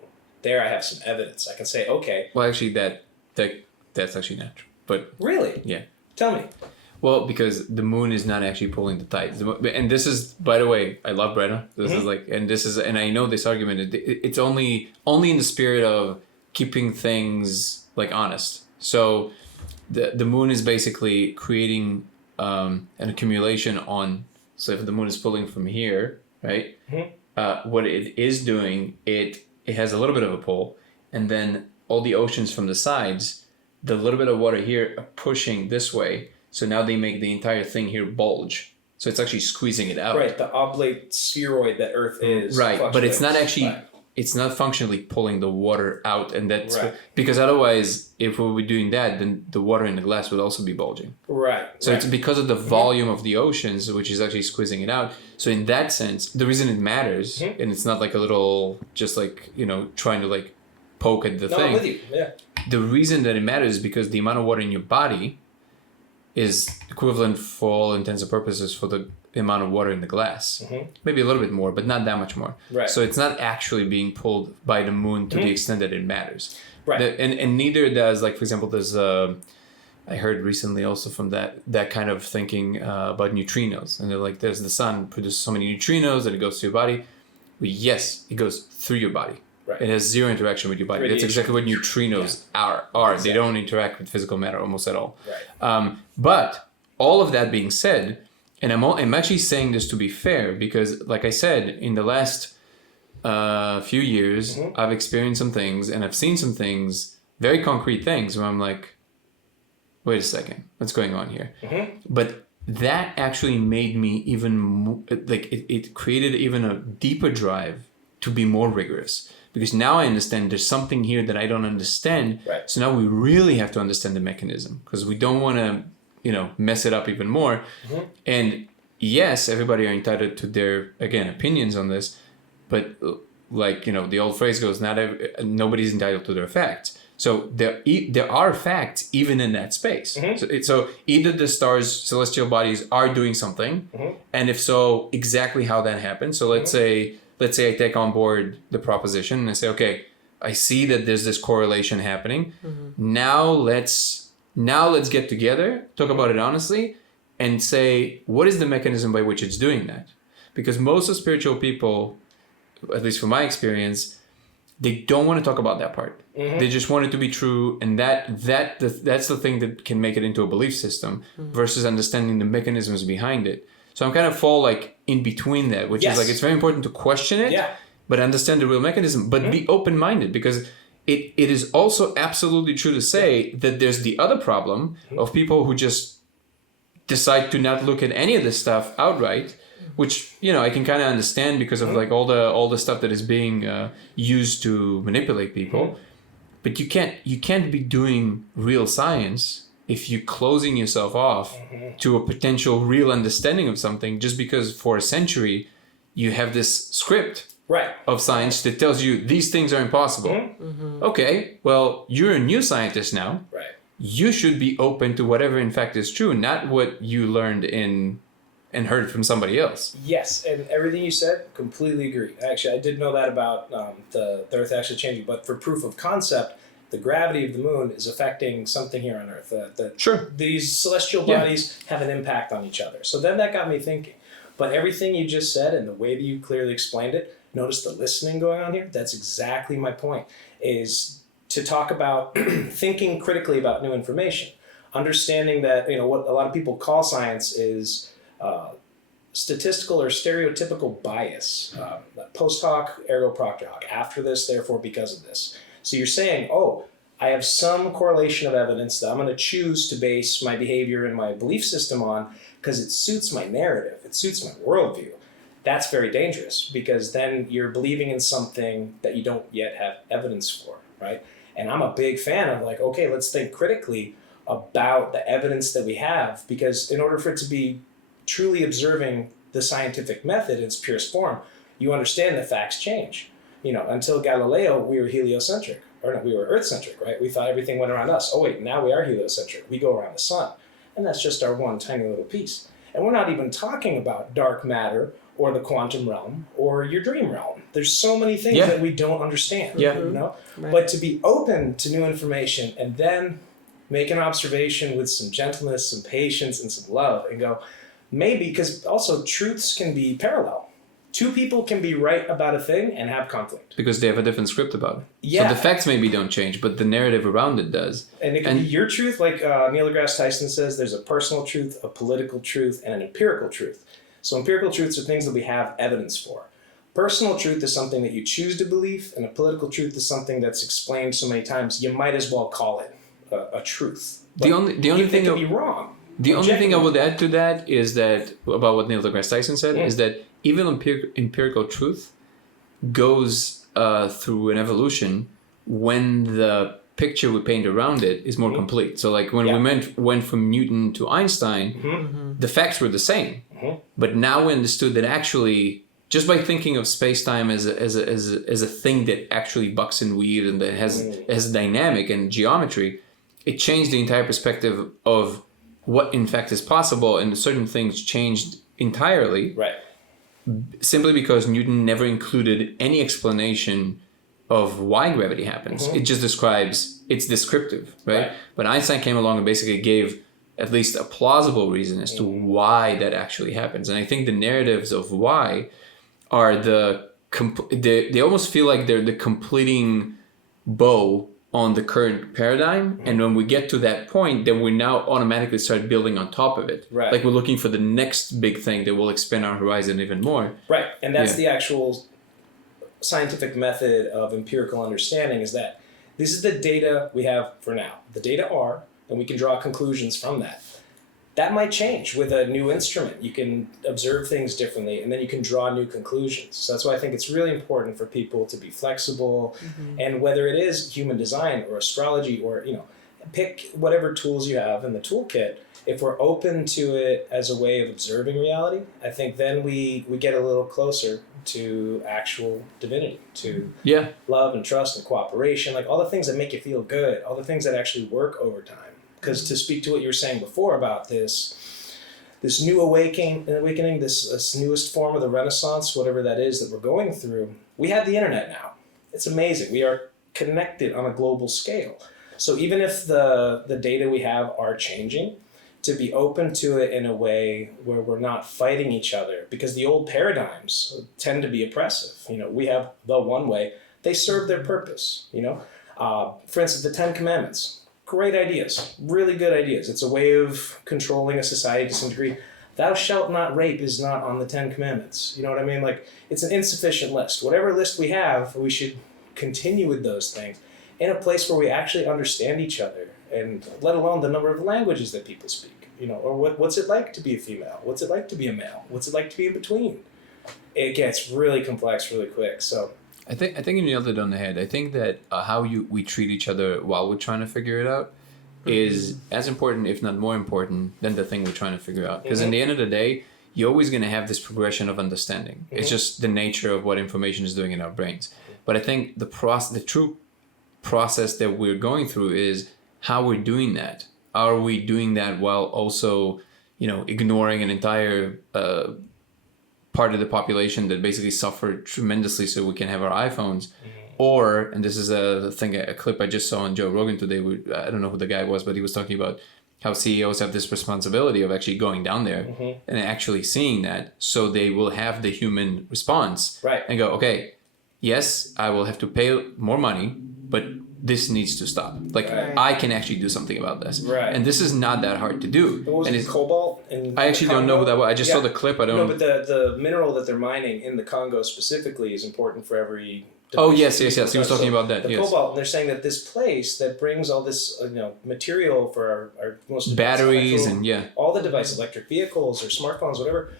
there I have some evidence. I can say, okay. Well, actually, that's actually natural. But really? Yeah. Tell me. Well, because the moon is not actually pulling the tides. And this is, by the way, I love Brenna. This is like, and I know this argument, it's only in the spirit of keeping things like honest. So the moon is basically creating an accumulation on, so if the moon is pulling from here, right? What it is doing, it has a little bit of a pull, and then all the oceans from the sides, the little bit of water here are pushing this way. So now they make the entire thing here bulge. So it's actually squeezing it out. Right, the oblate spheroid that Earth is. Right, but it's not actually, it's not functionally pulling the water out. And that's because otherwise, if we were doing that, then the water in the glass would also be bulging. Right. So it's because of the volume of the oceans, which is actually squeezing it out. So in that sense, the reason it matters, and it's not like a little, just like, you know, trying to like poke at the thing. I'm with you, yeah. The reason that it matters is because the amount of water in your body is equivalent for all intents and purposes for the amount of water in the glass. Maybe a little bit more, but not that much more. Right. So it's not actually being pulled by the moon to the extent that it matters. Right. And neither does, like, for example, there's I heard recently also from that kind of thinking about neutrinos. And they're like, there's the sun produces so many neutrinos that it goes to your body. Well, yes, it goes through your body. Right. It has zero interaction with your body. Radiation. That's exactly what neutrinos are. Exactly. They don't interact with physical matter almost at all. Right. But all of that being said, and I'm actually saying this to be fair, because like I said, in the last few years, I've experienced some things and I've seen some things, very concrete things, where I'm like, wait a second, what's going on here? But that actually made me even, it created even a deeper drive to be more rigorous. Because now I understand there's something here that I don't understand. Right. So now we really have to understand the mechanism, because we don't want to, you know, mess it up even more. And yes, everybody are entitled to their, again, opinions on this. But like, you know, the old phrase goes, nobody's entitled to their facts. So there are facts even in that space. So either the stars, celestial bodies are doing something. And if so, exactly how that happened. So let's say I take on board the proposition and I say, okay, I see that there's this correlation happening. Now let's Now let's get together, talk about it honestly, and say, what is the mechanism by which it's doing that? Because most of spiritual people, at least from my experience, they don't want to talk about that part. Mm-hmm. They just want it to be true, and that's the thing that can make it into a belief system versus understanding the mechanisms behind it. So I'm kind of fall like in between that, which is like it's very important to question it, but understand the real mechanism, but be open-minded, because it is also absolutely true to say that there's the other problem of people who just decide to not look at any of this stuff outright, which, you know, I can kind of understand because of like all the stuff that is being used to manipulate people. But you can't be doing real science if you're closing yourself off to a potential real understanding of something, just because for a century you have this script of science that tells you these things are impossible. Okay, well, you're a new scientist now. You should be open to whatever in fact is true, not what you learned and heard from somebody else. Yes, and everything you said, completely agree. Actually, I did know that about the Earth actually changing, but for proof of concept, the gravity of the moon is affecting something here on Earth. These celestial bodies have an impact on each other. So then that got me thinking. But everything you just said and the way that you clearly explained it, notice the listening going on here, that's exactly my point, is to talk about thinking critically about new information. Understanding that, you know, what a lot of people call science is statistical or stereotypical bias. Post hoc, ergo propter hoc. After this, therefore, because of this. So you're saying, oh, I have some correlation of evidence that I'm going to choose to base my behavior and my belief system on because it suits my narrative. It suits my worldview. That's very dangerous, because then you're believing in something that you don't yet have evidence for, right? And I'm a big fan of like, okay, let's think critically about the evidence that we have, because in order for it to be truly observing the scientific method in its purest form, you understand that facts change. You know, until Galileo, we were heliocentric, or no, we were Earth-centric, right? We thought everything went around us. Oh wait, now we are heliocentric. We go around the sun. And that's just our one tiny little piece. And we're not even talking about dark matter or the quantum realm or your dream realm. There's so many things that we don't understand, you know? Right. But to be open to new information and then make an observation with some gentleness, some patience, and some love, and go, maybe, because also truths can be parallel. Two people can be right about a thing and have conflict. Because they have a different script about it. Yeah. So the facts maybe don't change, but the narrative around it does. And it can be your truth, like Neil deGrasse Tyson says, there's a personal truth, a political truth, and an empirical truth. So empirical truths are things that we have evidence for. Personal truth is something that you choose to believe, and a political truth is something that's explained so many times, you might as well call it a truth. But the only thing could be wrong. The only thing I would add to that is that, about what Neil deGrasse Tyson said, is that even empirical truth goes through an evolution when the picture we paint around it is more complete. So like when we went from Newton to Einstein, the facts were the same. But now we understood that actually, just by thinking of space-time as a thing that actually bucks and weaves and that has dynamic and geometry, it changed the entire perspective of what in fact is possible, and certain things changed entirely. Right. Simply because Newton never included any explanation of why gravity happens. It just describes, it's descriptive, right? But Einstein came along and basically gave at least a plausible reason as to why that actually happens. And I think the narratives of why are they almost feel like they're the completing bow on the current paradigm. And when we get to that point, then we now automatically start building on top of it. Right. Like we're looking for the next big thing that will expand our horizon even more. Right. And that's the actual scientific method of empirical understanding, is that this is the data we have for now. The data are, and we can draw conclusions from that. That might change with a new instrument. You can observe things differently, and then you can draw new conclusions. So that's why I think it's really important for people to be flexible, and whether it is human design or astrology or, you know, pick whatever tools you have in the toolkit. If we're open to it as a way of observing reality, I think then we get a little closer to actual divinity, to love and trust and cooperation, like all the things that make you feel good, all the things that actually work over time. Because to speak to what you were saying before about this new awakening, this newest form of the Renaissance, whatever that is that we're going through, we have the internet now. It's amazing. We are connected on a global scale. So even if the data we have are changing, to be open to it in a way where we're not fighting each other, because the old paradigms tend to be oppressive. We have the one way. They serve their purpose. For instance, the 10 Commandments, great ideas, really good ideas. It's a way of controlling a society to some degree. Thou shalt not rape is not on the 10 Commandments. You know what I mean? Like, it's an insufficient list. Whatever list we have, we should continue with those things in a place where we actually understand each other, and let alone the number of languages that people speak. Or what's it like to be a female? What's it like to be a male? What's it like to be in between? It gets really complex really quick. So I think you nailed it on the head. I think that how we treat each other while we're trying to figure it out is as important, if not more important, than the thing we're trying to figure out. Because in the end of the day, you're always going to have this progression of understanding. It's just the nature of what information is doing in our brains. But I think the true process that we're going through is how we're doing that. Are we doing that while also, ignoring an entire part of the population that basically suffered tremendously so we can have our iPhones? Or, and this is a clip I just saw on Joe Rogan today. I don't know who the guy was, but he was talking about how CEOs have this responsibility of actually going down there and actually seeing that, so they will have the human response. Right. And go, okay, yes, I will have to pay more money, but this needs to stop. Like, I can actually do something about this. Right. And this is not that hard to do. What was and it, cobalt? I actually don't know who that was. I just saw the clip. I don't. No, but the mineral that they're mining in the Congo specifically is important for every. Oh, yes. He was talking about that. The cobalt, and they're saying that this place that brings all this material for our most batteries and all the devices, electric vehicles or smartphones, whatever.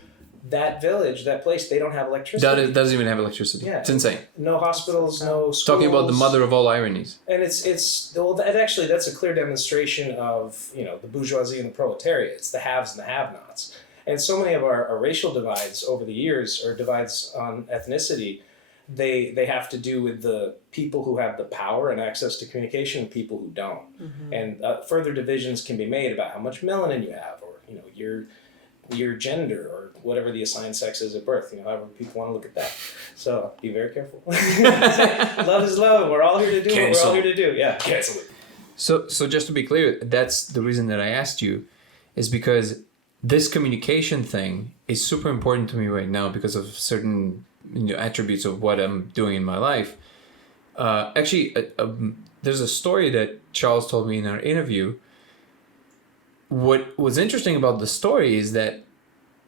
That village, that place, they don't have electricity. That doesn't even have electricity. Yeah. It's insane. No hospitals, no schools. Talking about the mother of all ironies. And that's a clear demonstration of the bourgeoisie and the proletariat. It's the haves and the have-nots. And so many of our racial divides over the years, or divides on ethnicity, they have to do with the people who have the power and access to communication and people who don't. And further divisions can be made about how much melanin you have, or your gender, or whatever the assigned sex is at birth, however people want to look at that. So be very careful. Love is love, and we're all here to do what we're all here to do. Yeah, cancel it. So just to be clear, that's the reason that I asked you, is because this communication thing is super important to me right now because of certain attributes of what I'm doing in my life. Actually, there's a story that Charles told me in our interview. What was interesting about the story is that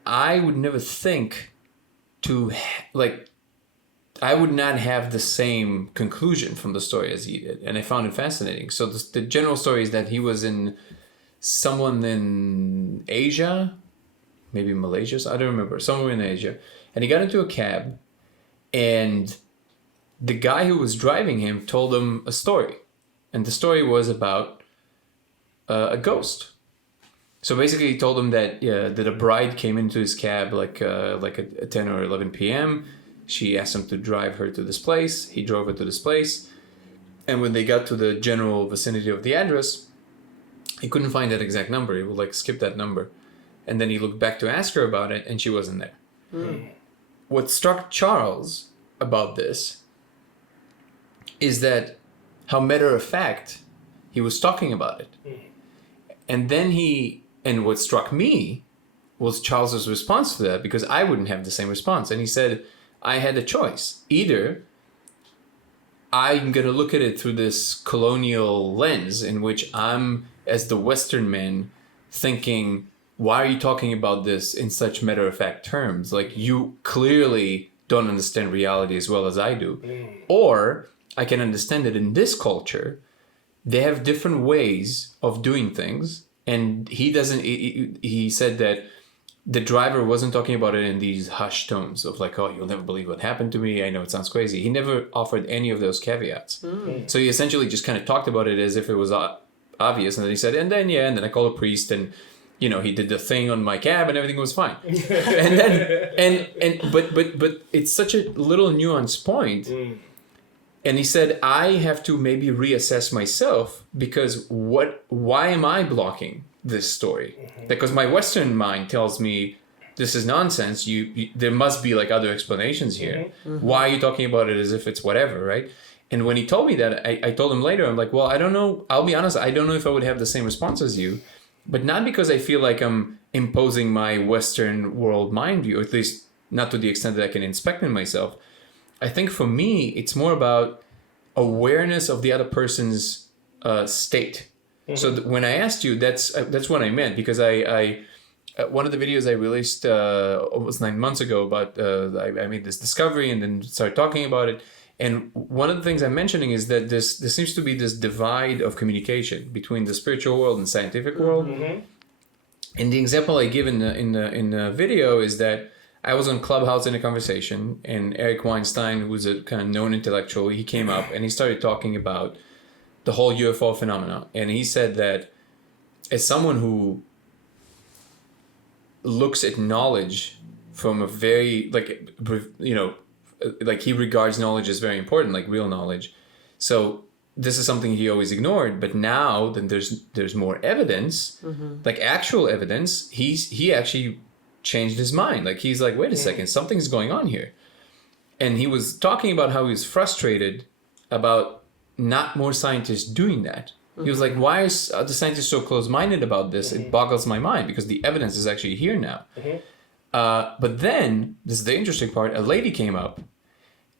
I would never think I would not have the same conclusion from the story as he did. And I found it fascinating. So the general story is that he was someone in Asia, maybe Malaysia, I don't remember, somewhere in Asia. And he got into a cab, and the guy who was driving him told him a story. And the story was about a ghost. So basically he told him that a bride came into his cab like at 10 or 11 p.m. She asked him to drive her to this place. He drove her to this place. And when they got to the general vicinity of the address, he couldn't find that exact number. He would skip that number. And then he looked back to ask her about it, and she wasn't there. What struck Charles about this is that how matter of fact he was talking about it. And then and what struck me was Charles's response to that, because I wouldn't have the same response. And he said, I had a choice. Either I'm going to look at it through this colonial lens in which I'm, as the Western man, thinking, why are you talking about this in such matter-of-fact terms? Like, you clearly don't understand reality as well as I do. Or I can understand that in this culture, they have different ways of doing things. And he said that the driver wasn't talking about it in these hushed tones of like, oh, you'll never believe what happened to me. I know it sounds crazy. He never offered any of those caveats. So he essentially just kind of talked about it as if it was obvious. And then he said, and then I called a priest, and he did the thing on my cab and everything was fine. But it's such a little nuanced point. And he said, I have to maybe reassess myself, because why am I blocking this story? Because my Western mind tells me this is nonsense. There must be other explanations here. Why are you talking about it as if it's whatever, right? And when he told me that, I told him later, I'm like, well, I don't know. I'll be honest. I don't know if I would have the same response as you, but not because I feel like I'm imposing my Western world mind view, at least not to the extent that I can inspect in myself. I think for me, it's more about awareness of the other person's state. Mm-hmm. So when I asked you, that's what I meant, because I one of the videos I released almost 9 months ago about I made this discovery and then started talking about it. And one of the things I'm mentioning is that there seems to be this divide of communication between the spiritual world and scientific world. Mm-hmm. And the example I give in the video is that I was on Clubhouse in a conversation, and Eric Weinstein, who's a kind of known intellectual, he came up and he started talking about the whole UFO phenomena. And he said that as someone who looks at knowledge from a very, like, you know, like he regards knowledge as very important, like real knowledge. So this is something he always ignored, but now that there's more evidence, mm-hmm. like actual evidence, he actually changed his mind. Like he's like, wait a second, something's going on here. And he was talking about how he was frustrated about not more scientists doing that. Mm-hmm. He was like, why is the scientists so close-minded about this? Mm-hmm. It boggles my mind because the evidence is actually here now. Mm-hmm. But then, this is the interesting part, a lady came up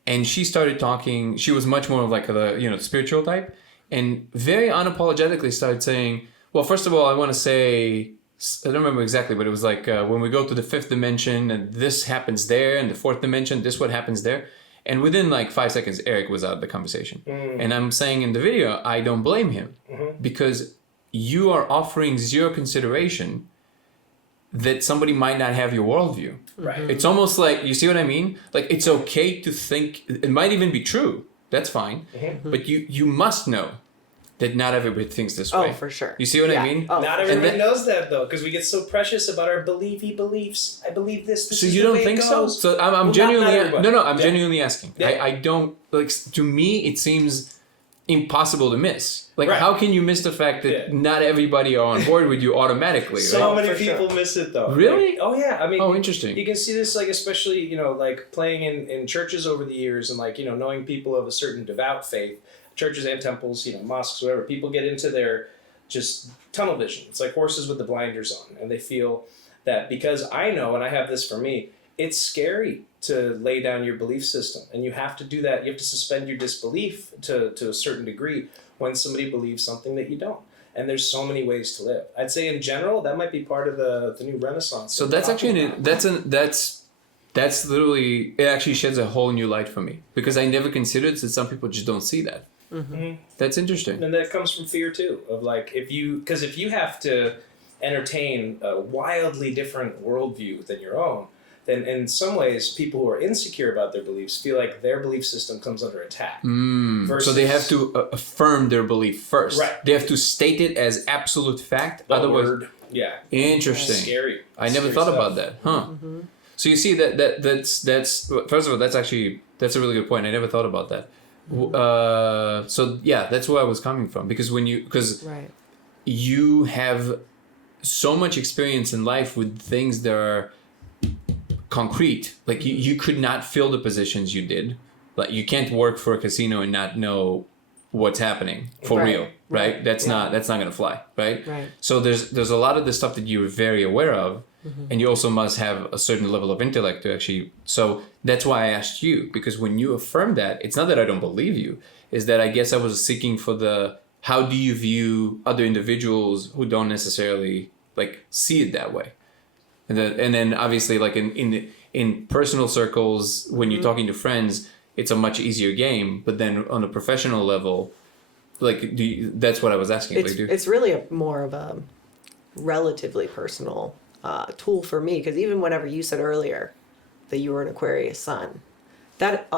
and she started talking. She was much more like the spiritual type, and very unapologetically started saying, well, first of all, I want to say, I don't remember exactly, but it was like when we go to the fifth dimension and this happens there, and the fourth dimension, this what happens there. And within like 5 seconds, Eric was out of the conversation. Mm. And I'm saying in the video, I don't blame him, mm-hmm. because you are offering zero consideration that somebody might not have your worldview. Right. It's almost like, you see what I mean? Like, it's okay to think, it might even be true. That's fine. Mm-hmm. But you must know that not everybody thinks this way. Oh, for sure. You see what I mean? Oh, not everybody knows that, though, because we get so precious about our beliefs. I believe this so is you the don't way think it goes. So I'm well, genuinely... I'm genuinely asking. Yeah. I don't... Like, to me, it seems impossible to miss. Like, how can you miss the fact that not everybody are on board with you automatically? So many people miss it, though. Really? Like, oh, yeah. I mean... Oh, interesting. You can see this, like, especially, like, playing in churches over the years and, like, knowing people of a certain devout faith, churches and temples, mosques, whatever, people get into their just tunnel vision. It's like horses with the blinders on. And they feel that because I know, and I have this for me, it's scary to lay down your belief system. And you have to do that. You have to suspend your disbelief to a certain degree when somebody believes something that you don't. And there's so many ways to live. I'd say in general, that might be part of the new renaissance. So that's actually, that's literally, it actually sheds a whole new light for me. Because I never considered that some people just don't see that. Mm-hmm. That's interesting. And that comes from fear too, of like, if you have to entertain a wildly different worldview than your own, then in some ways people who are insecure about their beliefs feel like their belief system comes under attack. So they have to affirm their belief first. Right. They have to state it as absolute fact. Otherwise, yeah. Interesting. Scary. I never thought about that. Huh. Mm-hmm. So you see that's first of all, that's a really good point. I never thought about that. So yeah, that's where I was coming from, because you have so much experience in life with things that are concrete. Like you could not fill the positions you did. Like you can't work for a casino and not know what's happening for real, right? That's not gonna fly, right? So there's a lot of the stuff that you're very aware of. Mm-hmm. And you also must have a certain level of intellect to actually... So that's why I asked you, because when you affirm that, it's not that I don't believe you, is that I guess I was seeking for how do you view other individuals who don't necessarily like see it that way? And then obviously like in personal circles, when you're talking to friends, it's a much easier game. But then on a professional level, like that's what I was asking. It's really more of a relatively personal tool for me, because even whenever you said earlier that you were an Aquarius sun, that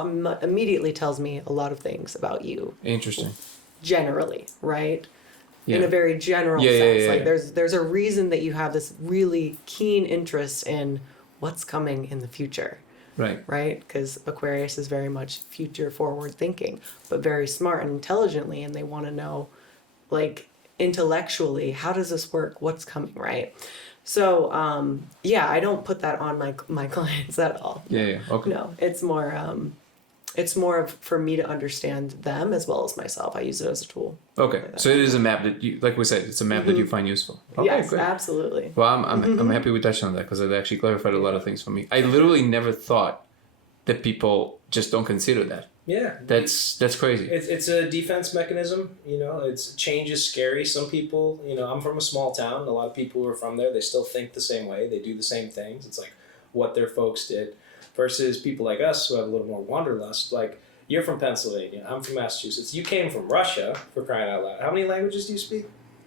immediately tells me a lot of things about you. Interesting. Generally, right? Yeah. In a very general sense. Like there's a reason that you have this really keen interest in what's coming in the future. Right. Right? Because Aquarius is very much future forward thinking, but very smart and intelligently, and they want to know, like, intellectually, how does this work? What's coming, right? So, I don't put that on my clients at all. Yeah. Okay. No, it's more, It's more of for me to understand them as well as myself. I use it as a tool. Okay, so it is a map that you, like we said, it's a map that you find useful. Okay, Yes, great. absolutely. Well, I'm happy we touched on that because it actually clarified a lot of things for me. I literally never thought that people just don't consider that. Yeah. That's crazy. It's a defense mechanism, change is scary. Some people, I'm from a small town. A lot of people who are from there, they still think the same way. They do the same things. It's like what their folks did versus people like us who have a little more wanderlust. Like you're from Pennsylvania. I'm from Massachusetts. You came from Russia, for crying out loud. How many languages do you speak?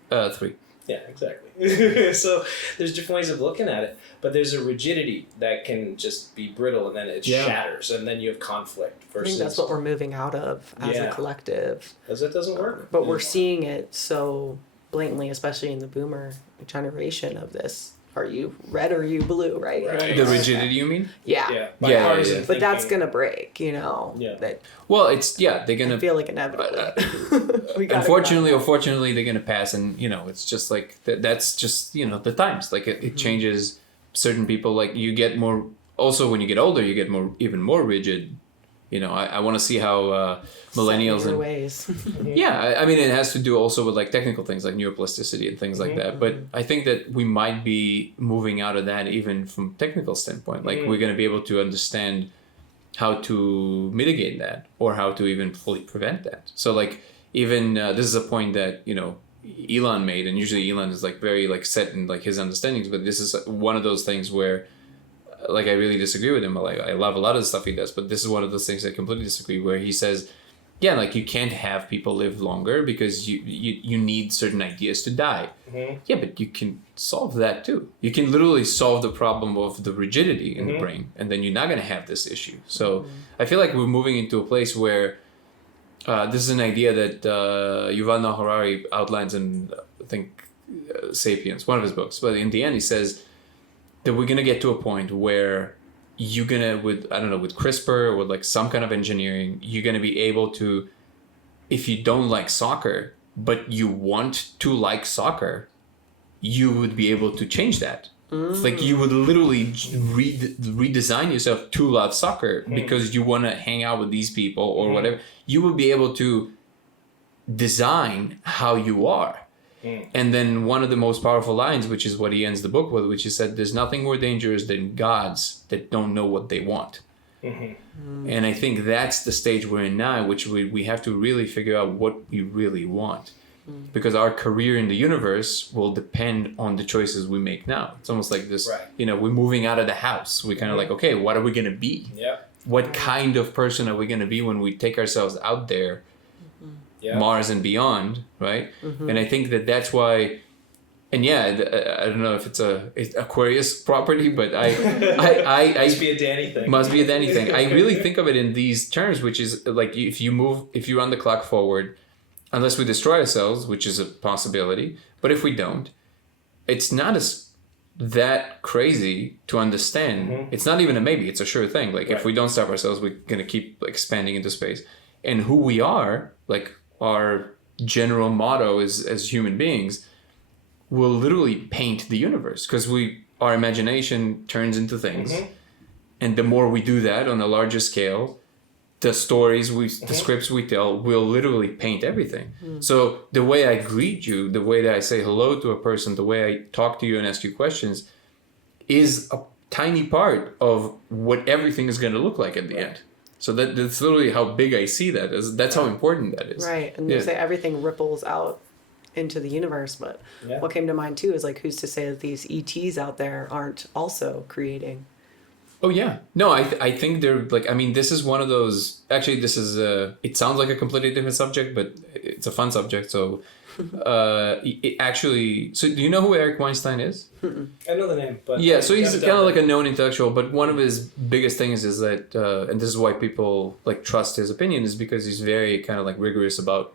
3. Yeah, exactly. So there's different ways of looking at it, but there's a rigidity that can just be brittle and then it shatters and then you have conflict versus... I think that's what we're moving out of as a collective. Because it doesn't work. But we're seeing it so blatantly, especially in the boomer generation of this. Are you red or are you blue, right? The rigidity, you mean? Yeah. Yeah. But that's going to break, Yeah. That Well, they're going to... I feel like inevitably. Unfortunately, they're going to pass and, it's just like, that's just, the times. Like it changes certain people. Like you get more... Also, when you get older, you get even more rigid. I want to see how millennials and ways. yeah, I mean it has to do also with like technical things like neuroplasticity and things like that. But I think that we might be moving out of that even from technical standpoint. Like we're going to be able to understand how to mitigate that or how to even fully prevent that. So like even this is a point that Elon made, and usually Elon is like very like set in like his understandings, but this is one of those things where. Like I really disagree with him. Like I love a lot of the stuff he does, but this is one of those things I completely disagree. Where he says, "Yeah, like you can't have people live longer because you need certain ideas to die." Mm-hmm. Yeah, but you can solve that too. You can literally solve the problem of the rigidity in the brain, and then you're not gonna have this issue. So I feel like we're moving into a place where this is an idea that Yuval Noah Harari outlines in I think *Sapiens*, one of his books. But in the end, he says. That we're gonna get to a point where you're gonna with CRISPR or with like some kind of engineering, you're gonna be able to, if you don't like soccer, but you want to like soccer, you would be able to change that. It's like you would literally redesign yourself to love soccer because you want to hang out with these people or whatever. You would be able to design how you are. And then one of the most powerful lines, which is what he ends the book with, which he said, there's nothing more dangerous than gods that don't know what they want. And I think that's the stage we're in now, which we have to really figure out what we really want. Because our career in the universe will depend on the choices we make now. It's almost like this, we're moving out of the house. We're kind of like, okay, what are we going to be? What kind of person are we going to be when we take ourselves out there? Mars and beyond, right? And I think that's why, and I don't know if it's Aquarius property, but I must be a Danny thing. Must be a Danny thing. I really think of it in these terms, which is like if you run the clock forward, unless we destroy ourselves, which is a possibility, but if we don't, it's not that crazy to understand. It's not even a maybe; it's a sure thing. Like if we don't stop ourselves, we're gonna keep expanding into space, and who we are, like. Our general motto is as human beings will literally paint the universe because our imagination turns into things, and the more we do that on a larger scale, the stories the scripts we tell will literally paint everything. So the way I greet you, the way that I say hello to a person, the way I talk to you and ask you questions is a tiny part of what everything is going to look like at the end. So that's literally how big I see that. That's how important that is. Right. And you say everything ripples out into the universe. But what came to mind, too, is like, who's to say that these ETs out there aren't also creating? Oh, yeah. No, I think they're like, I mean, this is one of those. Actually, this is it sounds like a completely different subject, but it's a fun subject. So so do you know who Eric Weinstein is? I know the name, but so he's kind of like a known intellectual, but one of his biggest things is that and this is why people like trust his opinion, is because he's very kind of like rigorous about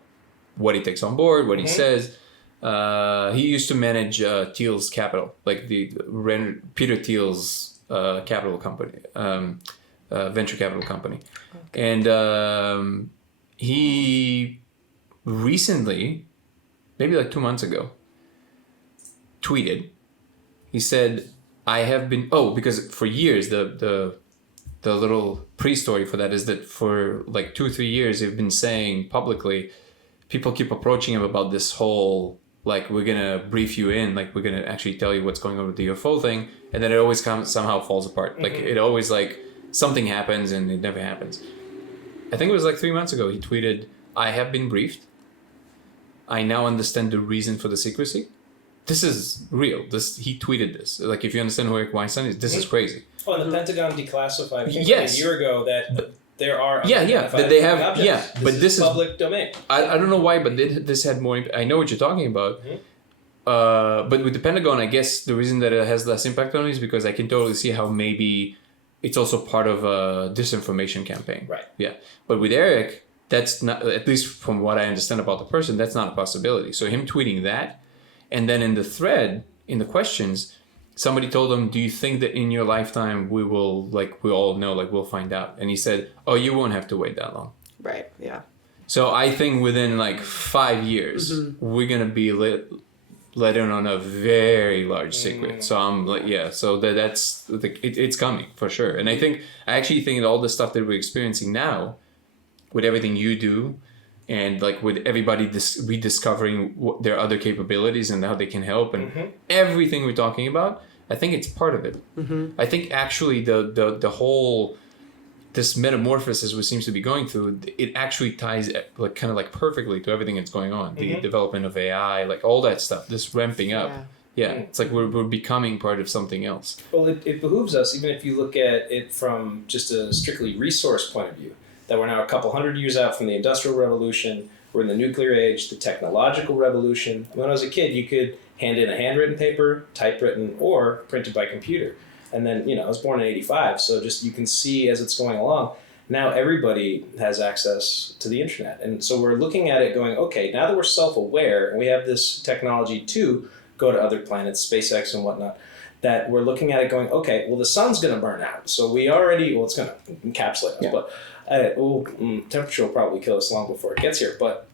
what he takes on board, what he says. He used to manage Thiel's Capital, like the Peter Thiel's capital company, venture capital company. And he recently, maybe like 2 months ago, tweeted, he said, I have been, because for years the the little pre-story for that is that for like 2 or 3 years, they've been saying publicly, people keep approaching him about this whole, like, we're going to brief you in, like, we're going to actually tell you what's going on with the UFO thing. And then it always somehow falls apart. Like, it always, like, something happens and it never happens. I think it was like 3 months ago, he tweeted, "I have been briefed. I now understand the reason for the secrecy." This is real. He tweeted this. Like, if you understand who Eric Weinstein is, this is crazy. Oh, and the Pentagon declassified, I think Yes. a year ago, that there are that they have, objects. but this is public domain. I don't know why, but this had more. I know what you're talking about. But with the Pentagon, I guess the reason that it has less impact on me is because I can totally see how maybe it's also part of a disinformation campaign. Right. Yeah. But with Eric, that's not, at least from what I understand about the person, that's not a possibility. So him tweeting that, and then in the thread, in the questions, somebody told him, "Do you think that in your lifetime we will, like, we all know, like, we'll find out?" And he said, "Oh, you won't have to wait that long." Right. Yeah. So I think within like 5 years, we're going to be let in on a very large secret. So I'm like, yeah, so that's, it's coming for sure. And I actually think that all the stuff that we're experiencing now, with everything you do, and like with everybody rediscovering their other capabilities and how they can help, and everything we're talking about, I think it's part of it. I think actually the whole, this metamorphosis we seems to be going through, it actually ties like kind of like perfectly to everything that's going on. The development of AI, like all that stuff, this ramping up. Yeah, it's like we're becoming part of something else. Well, it behooves us, even if you look at it from just a strictly resource point of view, that we're now a couple hundred years out from the Industrial Revolution. We're in the nuclear age, the technological revolution. When I was a kid, you could hand in a handwritten paper, typewritten, or printed by computer. And then, I was born in 85, so just you can see as it's going along, now everybody has access to the internet. And so we're looking at it going, okay, now that we're self-aware and we have this technology to go to other planets, SpaceX and whatnot, that we're looking at it going, okay, well, the sun's going to burn out. So we already, it's going to encapsulate us, but temperature will probably kill us long before it gets here. But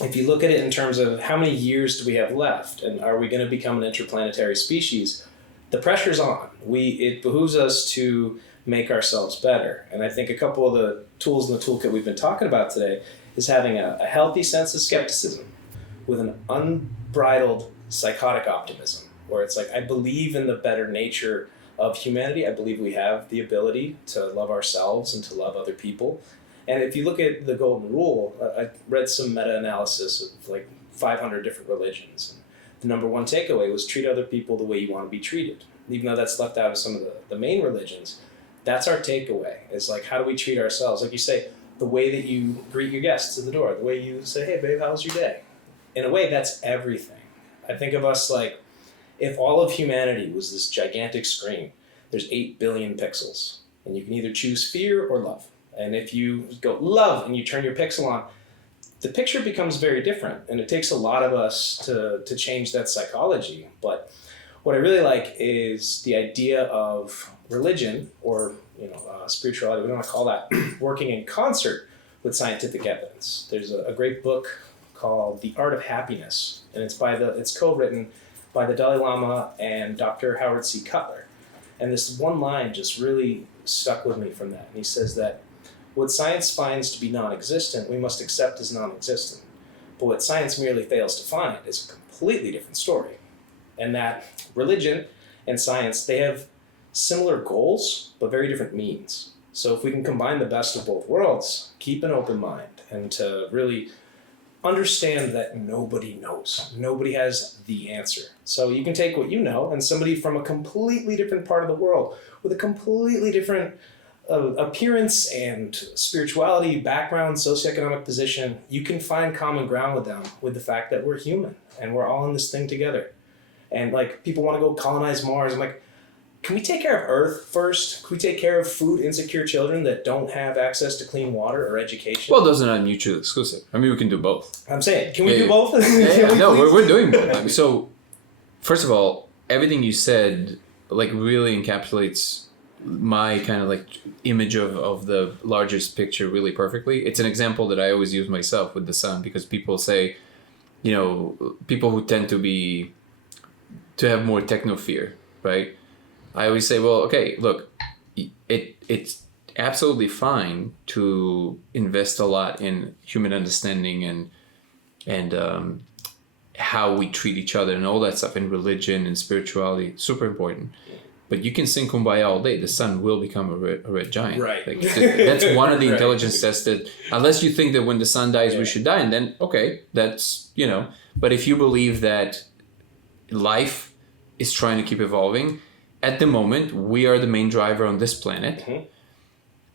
if you look at it in terms of how many years do we have left, and are we going to become an interplanetary species, the pressure's on. It behooves us to make ourselves better. And I think a couple of the tools in the toolkit we've been talking about today is having a healthy sense of skepticism with an unbridled psychotic optimism, where it's like, I believe in the better nature of humanity. I believe we have the ability to love ourselves and to love other people. And if you look at the Golden Rule, I read some meta-analysis of like 500 different religions. The number one takeaway was treat other people the way you want to be treated. Even though that's left out of some of the main religions, that's our takeaway. It's like, how do we treat ourselves? Like you say, the way that you greet your guests at the door, the way you say, "Hey, babe, how was your day?" In a way, that's everything. I think of us like, if all of humanity was this gigantic screen, there's 8 billion pixels, and you can either choose fear or love. And if you go love and you turn your pixel on, the picture becomes very different, and it takes a lot of us to change that psychology. But what I really like is the idea of religion, or spirituality, we don't want to call that, working in concert with scientific evidence. There's a great book called The Art of Happiness, and it's co-written by the Dalai Lama and Dr. Howard C. Cutler. And this one line just really stuck with me from that. And he says that what science finds to be non-existent, we must accept as non-existent. But what science merely fails to find is a completely different story. And that religion and science, they have similar goals, but very different means. So if we can combine the best of both worlds, keep an open mind, and to really understand that nobody knows. Nobody has the answer. So you can take what you know, and somebody from a completely different part of the world with a completely different appearance and spirituality, background, socioeconomic position, you can find common ground with them with the fact that we're human and we're all in this thing together. And like, people want to go colonize Mars. I'm like, can we take care of Earth first? Can we take care of food insecure children that don't have access to clean water or education? Well, those are not mutually exclusive. I mean, we can do both. I'm saying, can we do both? No, we're doing both. I mean, so, first of all, everything you said like really encapsulates my kind of like image of the largest picture really perfectly. It's an example that I always use myself with the sun, because people say, people who tend to have more techno fear, right? I always say, well, okay, look, it's absolutely fine to invest a lot in human understanding and how we treat each other and all that stuff, and religion and spirituality, super important. But you can sing Kumbaya all day. The sun will become a red giant. Right. Like, that's one of the Right. intelligence tests that, unless you think that when the sun dies, we should die, and then, okay, that's, But if you believe that life is trying to keep evolving, at the moment, we are the main driver on this planet. Mm-hmm.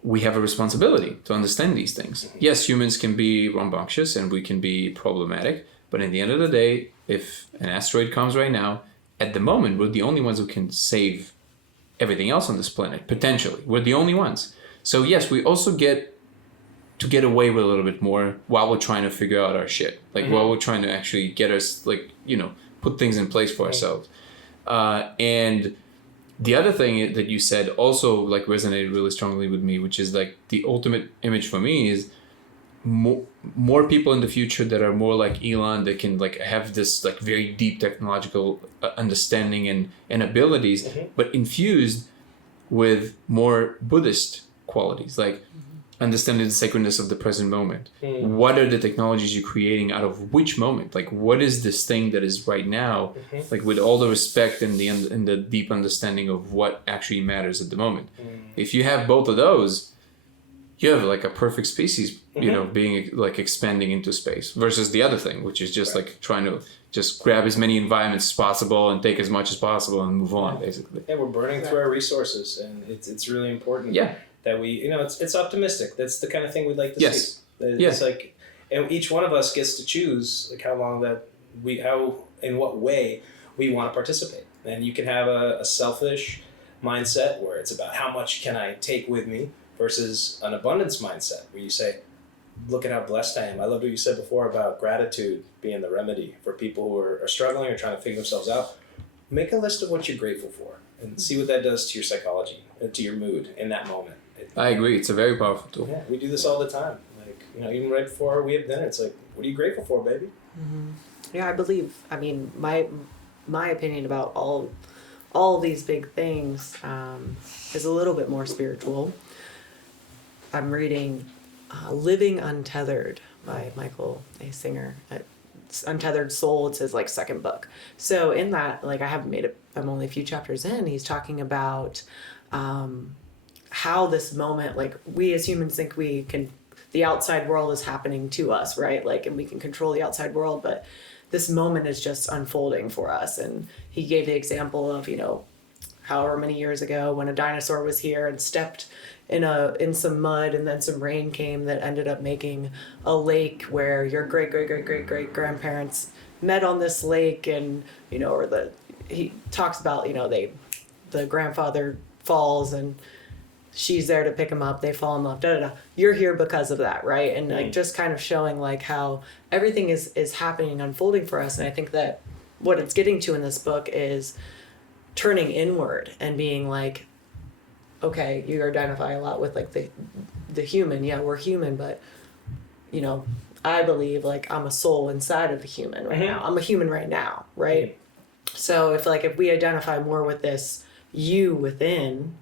We have a responsibility to understand these things. Mm-hmm. Yes, humans can be rambunctious and we can be problematic, but in the end of the day, if an asteroid comes right now, at the moment, we're the only ones who can save everything else on this planet, potentially. We're the only ones. So yes, we also get to get away with a little bit more while we're trying to figure out our shit. Like, while we're trying to actually get us, put things in place for ourselves. And the other thing that you said also, resonated really strongly with me, which is, the ultimate image for me is more people in the future that are more like Elon, that can have this very deep technological understanding and abilities, but infused with more Buddhist qualities, understanding the sacredness of the present moment. What are the technologies you're creating out of which moment? What is this thing that is right now? With all the respect and the deep understanding of what actually matters at the moment. If you have both of those, you have a perfect species, being expanding into space, versus the other thing, which is just trying to just grab as many environments as possible and take as much as possible and move on, basically. Yeah, we're burning through our resources, and it's really important that we, it's optimistic. That's the kind of thing we'd like to see. It's and each one of us gets to choose how long in what way we want to participate. And you can have a selfish mindset where it's about how much can I take with me, versus an abundance mindset where you say, look at how blessed I am. I loved what you said before about gratitude being the remedy for people who are struggling or trying to figure themselves out. Make a list of what you're grateful for and see what that does to your psychology, to your mood in that moment. I agree. It's a very powerful tool. Yeah, we do this all the time. Even right before we have dinner, it's what are you grateful for, baby? Mm-hmm. Yeah, I mean, my opinion about all these big things is a little bit more spiritual. I'm reading Living Untethered by Michael A. Singer. It's Untethered Soul. It's his second book. So in that, I haven't made it, I'm only a few chapters in. He's talking about how this moment, we as humans think the outside world is happening to us, right? And we can control the outside world, but this moment is just unfolding for us. And he gave the example of, however many years ago when a dinosaur was here and stepped in some mud, and then some rain came that ended up making a lake where your great grandparents met on this lake, and he talks about the grandfather falls and she's there to pick him up, they fall in love, you're here because of that, right? And just kind of showing how everything is happening and unfolding for us. And I think that what it's getting to in this book is turning inward and being okay, you identify a lot with the human. Yeah, we're human, but I believe I'm a soul inside of a human right now. I'm a human right now, right? So if we identify more with this you within,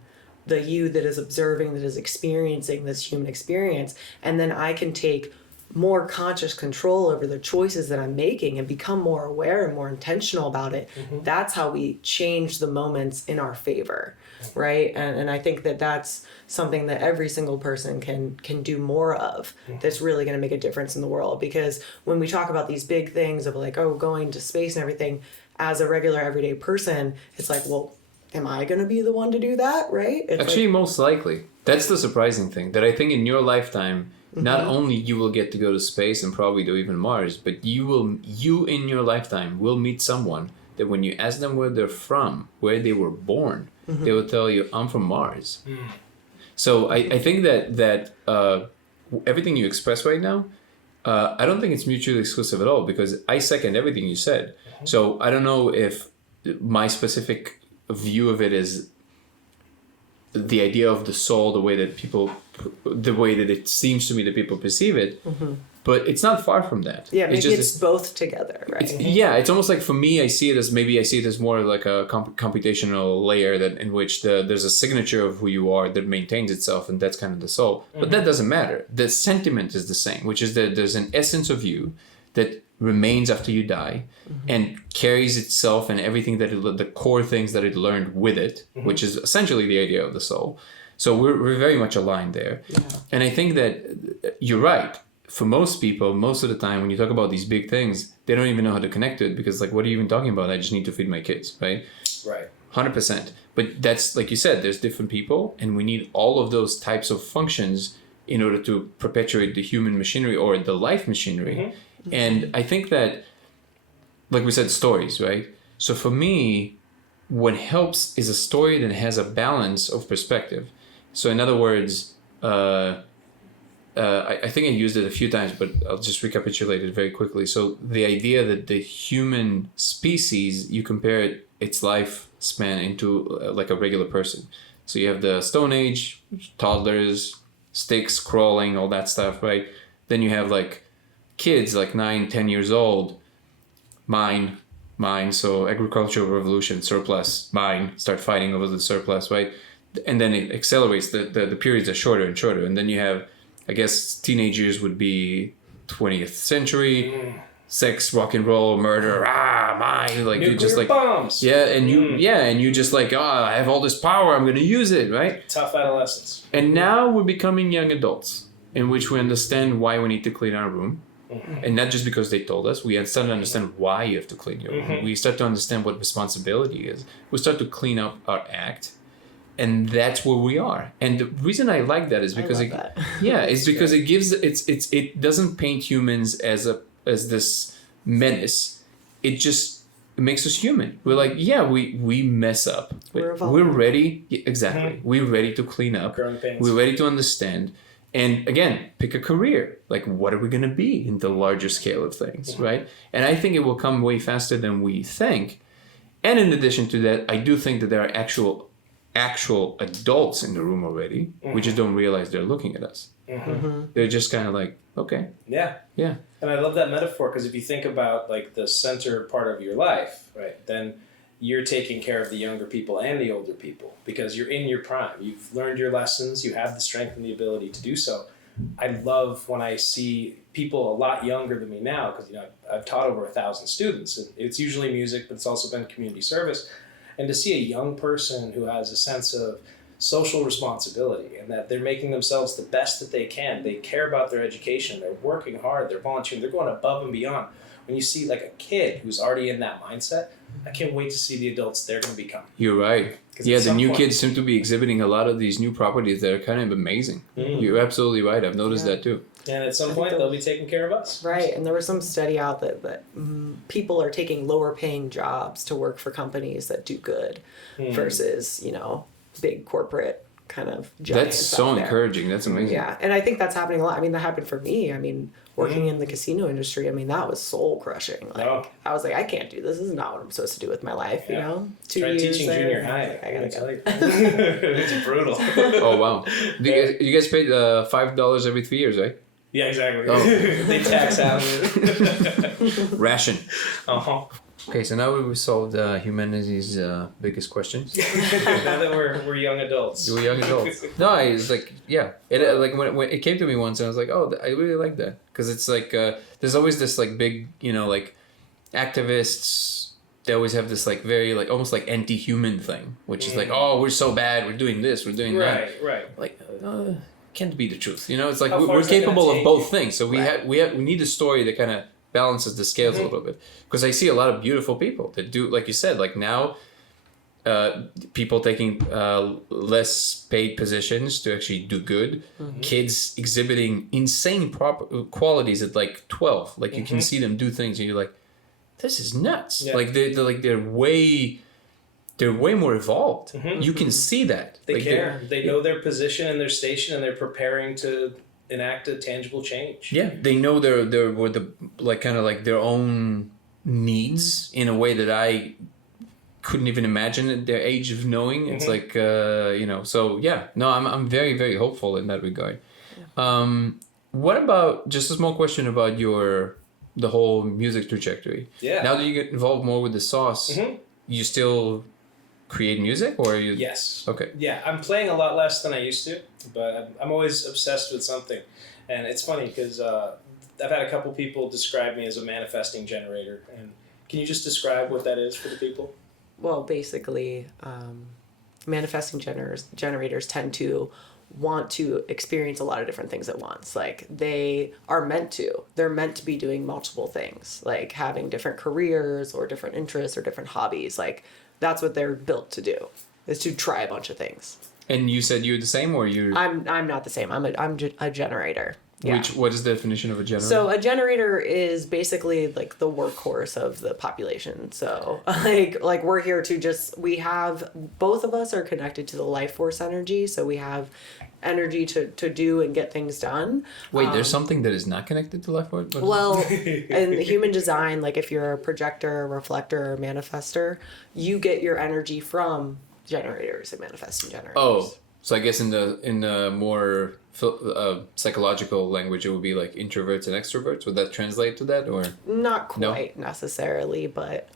the you that is observing, that is experiencing this human experience, and then I can take more conscious control over the choices that I'm making and become more aware and more intentional about it. That's how we change the moments in our favor, right? And I think that that's something that every single person can do more of, that's really going to make a difference in the world. Because when we talk about these big things of going to space and everything, as a regular everyday person, it's well, am I going to be the one to do that, right? It's actually, most likely. That's the surprising thing, that I think in your lifetime, not only you will get to go to space and probably to even Mars, but you in your lifetime will meet someone that when you ask them where they're from, where they were born, they will tell you, I'm from Mars. So I think that everything you express right now, I don't think it's mutually exclusive at all, because I second everything you said. So I don't know if my specific view of it is the idea of the soul, the way that it seems to me that people perceive it. But it's not far from that. Yeah, maybe it's both together, right? It's almost like for me, I see it as more like a computational layer that in which there's a signature of who you are that maintains itself, and that's kind of the soul. But that doesn't matter. The sentiment is the same, which is that there's an essence of you that remains after you die and carries itself and everything the core things that it learned with it, which is essentially the idea of the soul. So we're very much aligned there. Yeah. And I think that you're right. For most people, most of the time, when you talk about these big things, they don't even know how to connect to it because, like, what are you even talking about? I just need to feed my kids, right? Right. 100%. But that's, like you said, there's different people, and we need all of those types of functions in order to perpetuate the human machinery or the life machinery. And I think that, like we said, stories, right? So for me, what helps is a story that has a balance of perspective. So in other words, I think I used it a few times, but I'll just recapitulate it very quickly. So the idea that the human species, you compare its lifespan into like a regular person. So you have the Stone Age, toddlers, sticks, crawling, all that stuff, right? Then you have like kids, like 9, 10 years old, mine. So agricultural revolution, surplus, start fighting over the surplus, right? And then it accelerates, the periods are shorter and shorter. And then you have, I guess teenage years would be 20th century, sex, rock and roll, murder, mine, like nuclear you just like bombs. and you just like, I have all this power, I'm gonna use it, right? Tough adolescence. And now we're becoming young adults, in which we understand why we need to clean our room, and not just because they told us. We start to understand why you have to clean your room. We start to understand what responsibility is. We start to clean up our act. And that's where we are. And the reason I like that is because it's because it gives it doesn't paint humans as this menace. It just makes us human. We're like, we mess up. We're ready. Exactly. We're ready to clean up. We're ready to understand. And again, pick a career. Like, what are we going to be in the larger scale of things, right? And I think it will come way faster than we think. And in addition to that, I do think that there are actual adults in the room already. We just don't realize they're looking at us. They're just kind of like, okay. Yeah. And I love that metaphor because if you think about like the center part of your life, right, then you're taking care of the younger people and the older people because you're in your prime. You've learned your lessons. You have the strength and the ability to do so. I love when I see people a lot younger than me now because I've taught over 1,000 students. It's usually music, but it's also been community service. And to see a young person who has a sense of social responsibility and that they're making themselves the best that they can, they care about their education, they're working hard, they're volunteering, they're going above and beyond. When you see like a kid who's already in that mindset, I can't wait to see the adults they're going to become. You're right. Yeah, the new kids seem to be exhibiting a lot of these new properties that are kind of amazing. You're absolutely right. I've noticed that too. And at some point, they'll be taking care of us. Right. And there was some study out that people are taking lower paying jobs to work for companies that do good versus, big corporate kind of giants. That's so encouraging. That's amazing. Yeah. And I think that's happening a lot. I mean, that happened for me. I mean, working in the casino industry, that was soul crushing. Like, I was like, I can't do this. This is not what I'm supposed to do with my life, 2 years teaching there. junior high. I gotta go. It's brutal. Oh, wow. You guys paid $5 every 3 years, right? Yeah, exactly. Oh. They tax out. Ration. Okay, so now we've solved humanity's biggest questions. Now that we're young adults. We're young adults. No, it's like, It like when it came to me once, and I was like, oh, I really like that. Because it's like, there's always this like big, like activists, they always have this like very like almost like anti-human thing, which is like, oh, we're so bad, we're doing this, we're doing that. Right. Like, can't be the truth. It's like we're capable of both things. So we need a story that kind of balances the scales a little bit, because I see a lot of beautiful people that do, like you said, like now people taking less paid positions to actually do good, kids exhibiting insane qualities at like 12, like you can see them do things and you're like, this is nuts. Like they're way more evolved. You can see that they like care, they know their position and their station, and they're preparing to enact a tangible change. They know their like kind of like their own needs in a way that I couldn't even imagine at their age of knowing. It's like so I'm very, very hopeful in that regard. What about, just a small question about the whole music trajectory? Yeah. Now that you get involved more with the sauce, you still create music, or you? Yes. Okay. Yeah, I'm playing a lot less than I used to, but I'm always obsessed with something. And it's funny because I've had a couple people describe me as a manifesting generator. And can you just describe what that is for the people? Well, basically, manifesting generators tend to want to experience a lot of different things at once. Like they're meant to be doing multiple things, like having different careers or different interests or different hobbies. Like that's what they're built to do, is to try a bunch of things. And you said you're the same, or you're? I'm not the same. I'm a generator. Yeah. What is the definition of a generator? So a generator is basically like the workhorse of the population. So like we're here to both of us are connected to the life force energy. So we have energy to do and get things done. Wait, there's something that is not connected to life force? Well, in human design, like if you're a projector, reflector, or manifester, you get your energy from generators and manifesting generators. Oh, so I guess in the more psychological language, it would be like introverts and extroverts. Would that translate to that, or not quite necessarily? But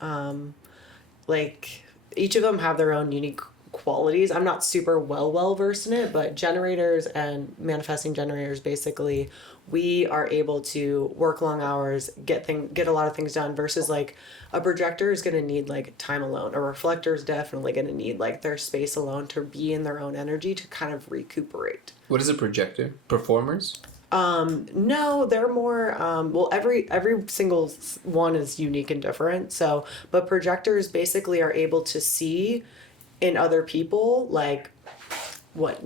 like each of them have their own unique qualities. I'm not super well versed in it, but generators and manifesting generators, basically, we are able to work long hours, get a lot of things done, versus like a projector is going to need like time alone. A reflector is definitely going to need like their space alone to be in their own energy to kind of recuperate. What is a projector? Performers? No, they're more, well, every single one is unique and different. So, but projectors basically are able to see in other people, like what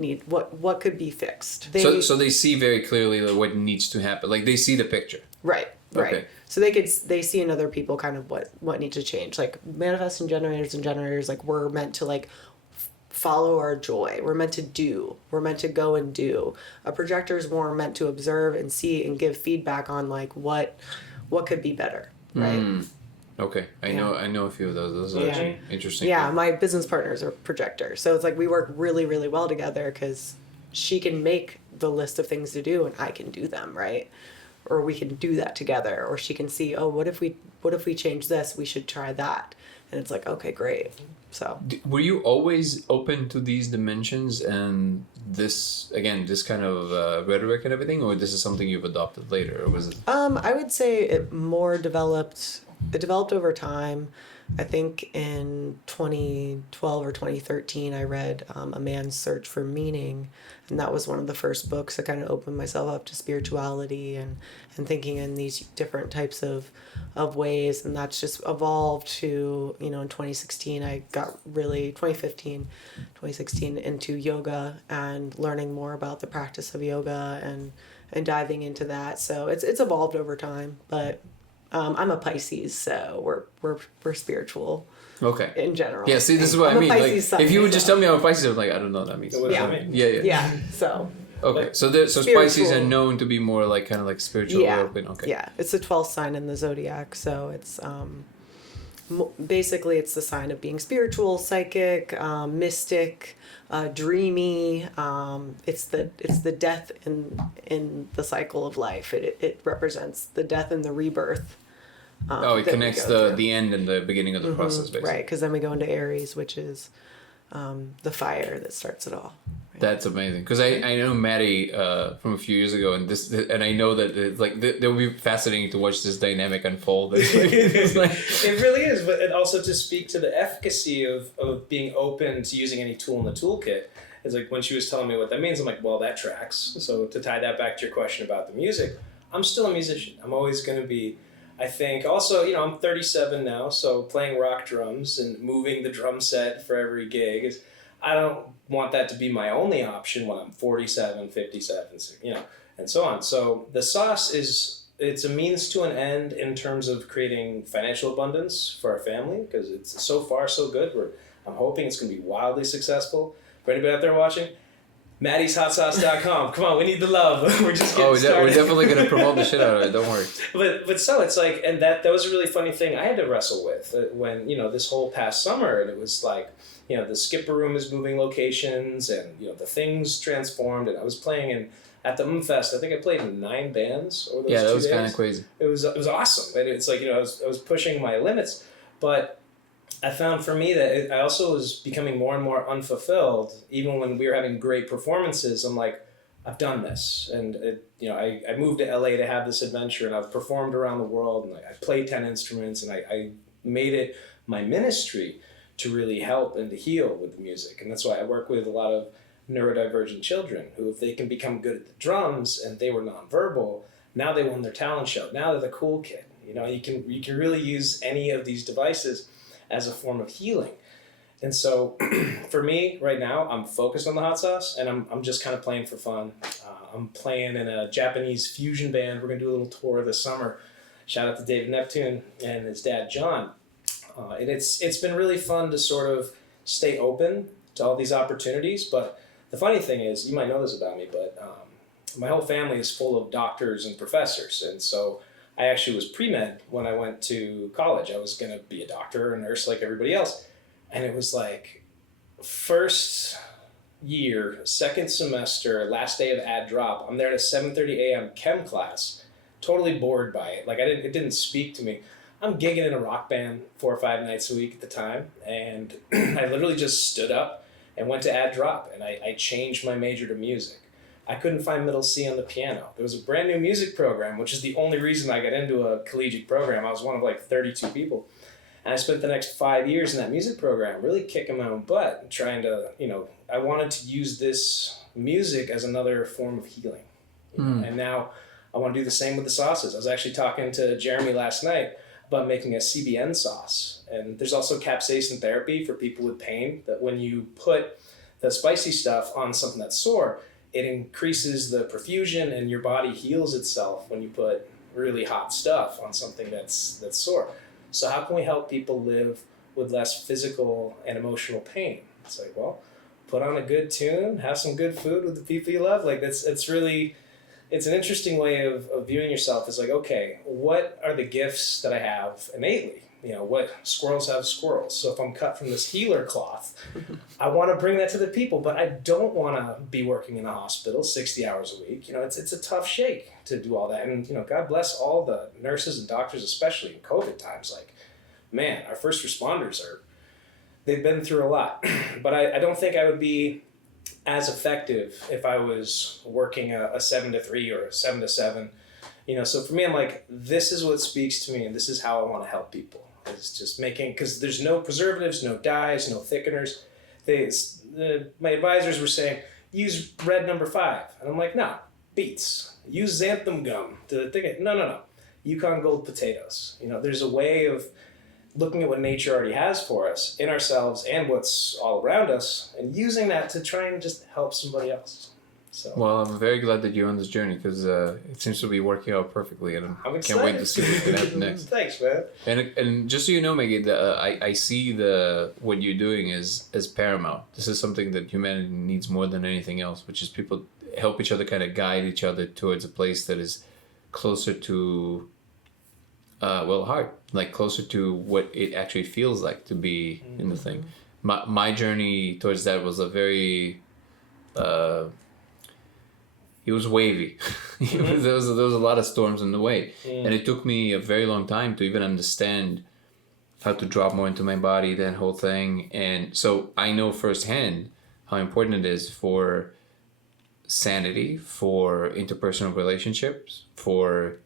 could be fixed. So they see very clearly like, what needs to happen. Like they see the picture. Right. Okay. So they see in other people kind of what needs to change. Like manifesting generators and generators, like we're meant to like follow our joy. We're meant to do. We're meant to go and do. A projector is more meant to observe and see and give feedback on like what could be better. Right. Okay, I know a few of those. Those are actually interesting. Yeah, my business partners are projectors, so it's like we work really, really well together because she can make the list of things to do and I can do them, right? Or we can do that together. Or she can see, oh, what if we change this? We should try that, and it's like, okay, great. So were you always open to these dimensions and this kind of rhetoric and everything, or this is something you've adopted later, or was it? I would say it more developed. It developed over time. I think in 2012 or 2013, I read A Man's Search for Meaning. And that was one of the first books that kind of opened myself up to spirituality and thinking in these different types of ways. And that's just evolved to, in 2016, I got really, 2016 into yoga and learning more about the practice of yoga and diving into that. So it's evolved over time, but I'm a Pisces, so we're spiritual. Okay. In general. Yeah. See, this is what I mean. Like, if you would just tell me I'm a Pisces, I'm like, I don't know what that means. So what does that mean? Yeah. Yeah. So. Okay. So Pisces are known to be more like kind of like spiritual. Open. Okay. Yeah. It's the 12th sign in the zodiac, so it's basically it's the sign of being spiritual, psychic, mystic, dreamy. It's the death in the cycle of life. It represents the death and the rebirth. It connects the end and the beginning of the process, basically. Right, because then we go into Aries, which is the fire that starts it all. Right? That's amazing, because I know Matty from a few years ago, and I know that it's like it will be fascinating to watch this dynamic unfold. It's like, it really is, but and also to speak to the efficacy of being open to using any tool in the toolkit. It's like when she was telling me what that means, I'm like, well, that tracks. So to tie that back to your question about the music, I'm still a musician. I'm always going to be. I think also, I'm 37 now, so playing rock drums and moving the drum set for every gig is, I don't want that to be my only option when I'm 47, 57, and so on. So the sauce it's a means to an end in terms of creating financial abundance for our family, because it's so far so good. I'm hoping it's going to be wildly successful. For anybody out there watching, Matty'sHotSauce.com. Come on, we need the love. We're just getting started. We're definitely going to promote the shit out of it. Don't worry. But so it's like, and that was a really funny thing I had to wrestle with when, this whole past summer, and it was like, the skipper room is moving locations and, the things transformed, and I was playing in at the Fest, I think I played in 9 bands over those 2 days. Yeah, that was kind of crazy. It was awesome. And it's like, I was pushing my limits, but I found for me that I also was becoming more and more unfulfilled. Even when we were having great performances, I'm like, I've done this. And, I moved to LA to have this adventure, and I've performed around the world, and I played 10 instruments, and I made it my ministry to really help and to heal with the music. And that's why I work with a lot of neurodivergent children who, if they can become good at the drums and they were nonverbal, now they won their talent show. Now they're the cool kid. You can really use any of these devices as a form of healing. And so for me right now, I'm focused on the hot sauce, and I'm just kind of playing for fun. I'm playing in a Japanese fusion band. We're going to do a little tour this summer. Shout out to David Neptune and his dad, John. And it's been really fun to sort of stay open to all these opportunities. But the funny thing is, you might know this about me, but my whole family is full of doctors and professors. And so I actually was pre-med when I went to college. I was going to be a doctor or a nurse like everybody else. And it was like first year, second semester, last day of ad drop. I'm there at a 7:30 a.m. chem class, totally bored by it. Like it didn't speak to me. I'm gigging in a rock band 4 or 5 nights a week at the time. And I literally just stood up and went to ad drop, and I changed my major to music. I couldn't find middle C on the piano. There was a brand new music program, which is the only reason I got into a collegiate program. I was one of like 32 people. And I spent the next 5 years in that music program really kicking my own butt, trying to, I wanted to use this music as another form of healing. And now I want to do the same with the sauces. I was actually talking to Jeremy last night about making a CBN sauce. And there's also capsaicin therapy for people with pain, that when you put the spicy stuff on something that's sore, it increases the perfusion and your body heals itself when you put really hot stuff on something that's sore. So how can we help people live with less physical and emotional pain? It's like, well, put on a good tune, have some good food with the people you love. Like it's an interesting way of viewing yourself. It's like, okay, what are the gifts that I have innately? What squirrels have squirrels. So if I'm cut from this healer cloth, I want to bring that to the people, but I don't want to be working in a hospital 60 hours a week. It's a tough shake to do all that. And, God bless all the nurses and doctors, especially in COVID times. Like, man, our first responders they've been through a lot. But I don't think I would be as effective if I was working a 7 to 3 or a 7 to 7. So for me, I'm like, this is what speaks to me, and this is how I want to help people. It's just because there's no preservatives, no dyes, no thickeners. My advisors were saying, use red number 5. And I'm like, no, beets. Use xanthan gum to thicken it. No. Yukon Gold potatoes. There's a way of looking at what nature already has for us in ourselves and what's all around us, and using that to try and just help somebody else. So. Well, I'm very glad that you're on this journey, because it seems to be working out perfectly, and I can't wait to see what's going to happen next. Thanks, man. And just so you know, Maggie, I see what you're doing as paramount. This is something that humanity needs more than anything else, which is people help each other, kind of guide each other towards a place that is closer to, heart, like closer to what it actually feels like to be in the thing. My journey towards that was a very... it was wavy. There was a lot of storms in the way. And it took me a very long time to even understand how to drop more into my body, that whole thing. And so I know firsthand how important it is for sanity, for interpersonal relationships, for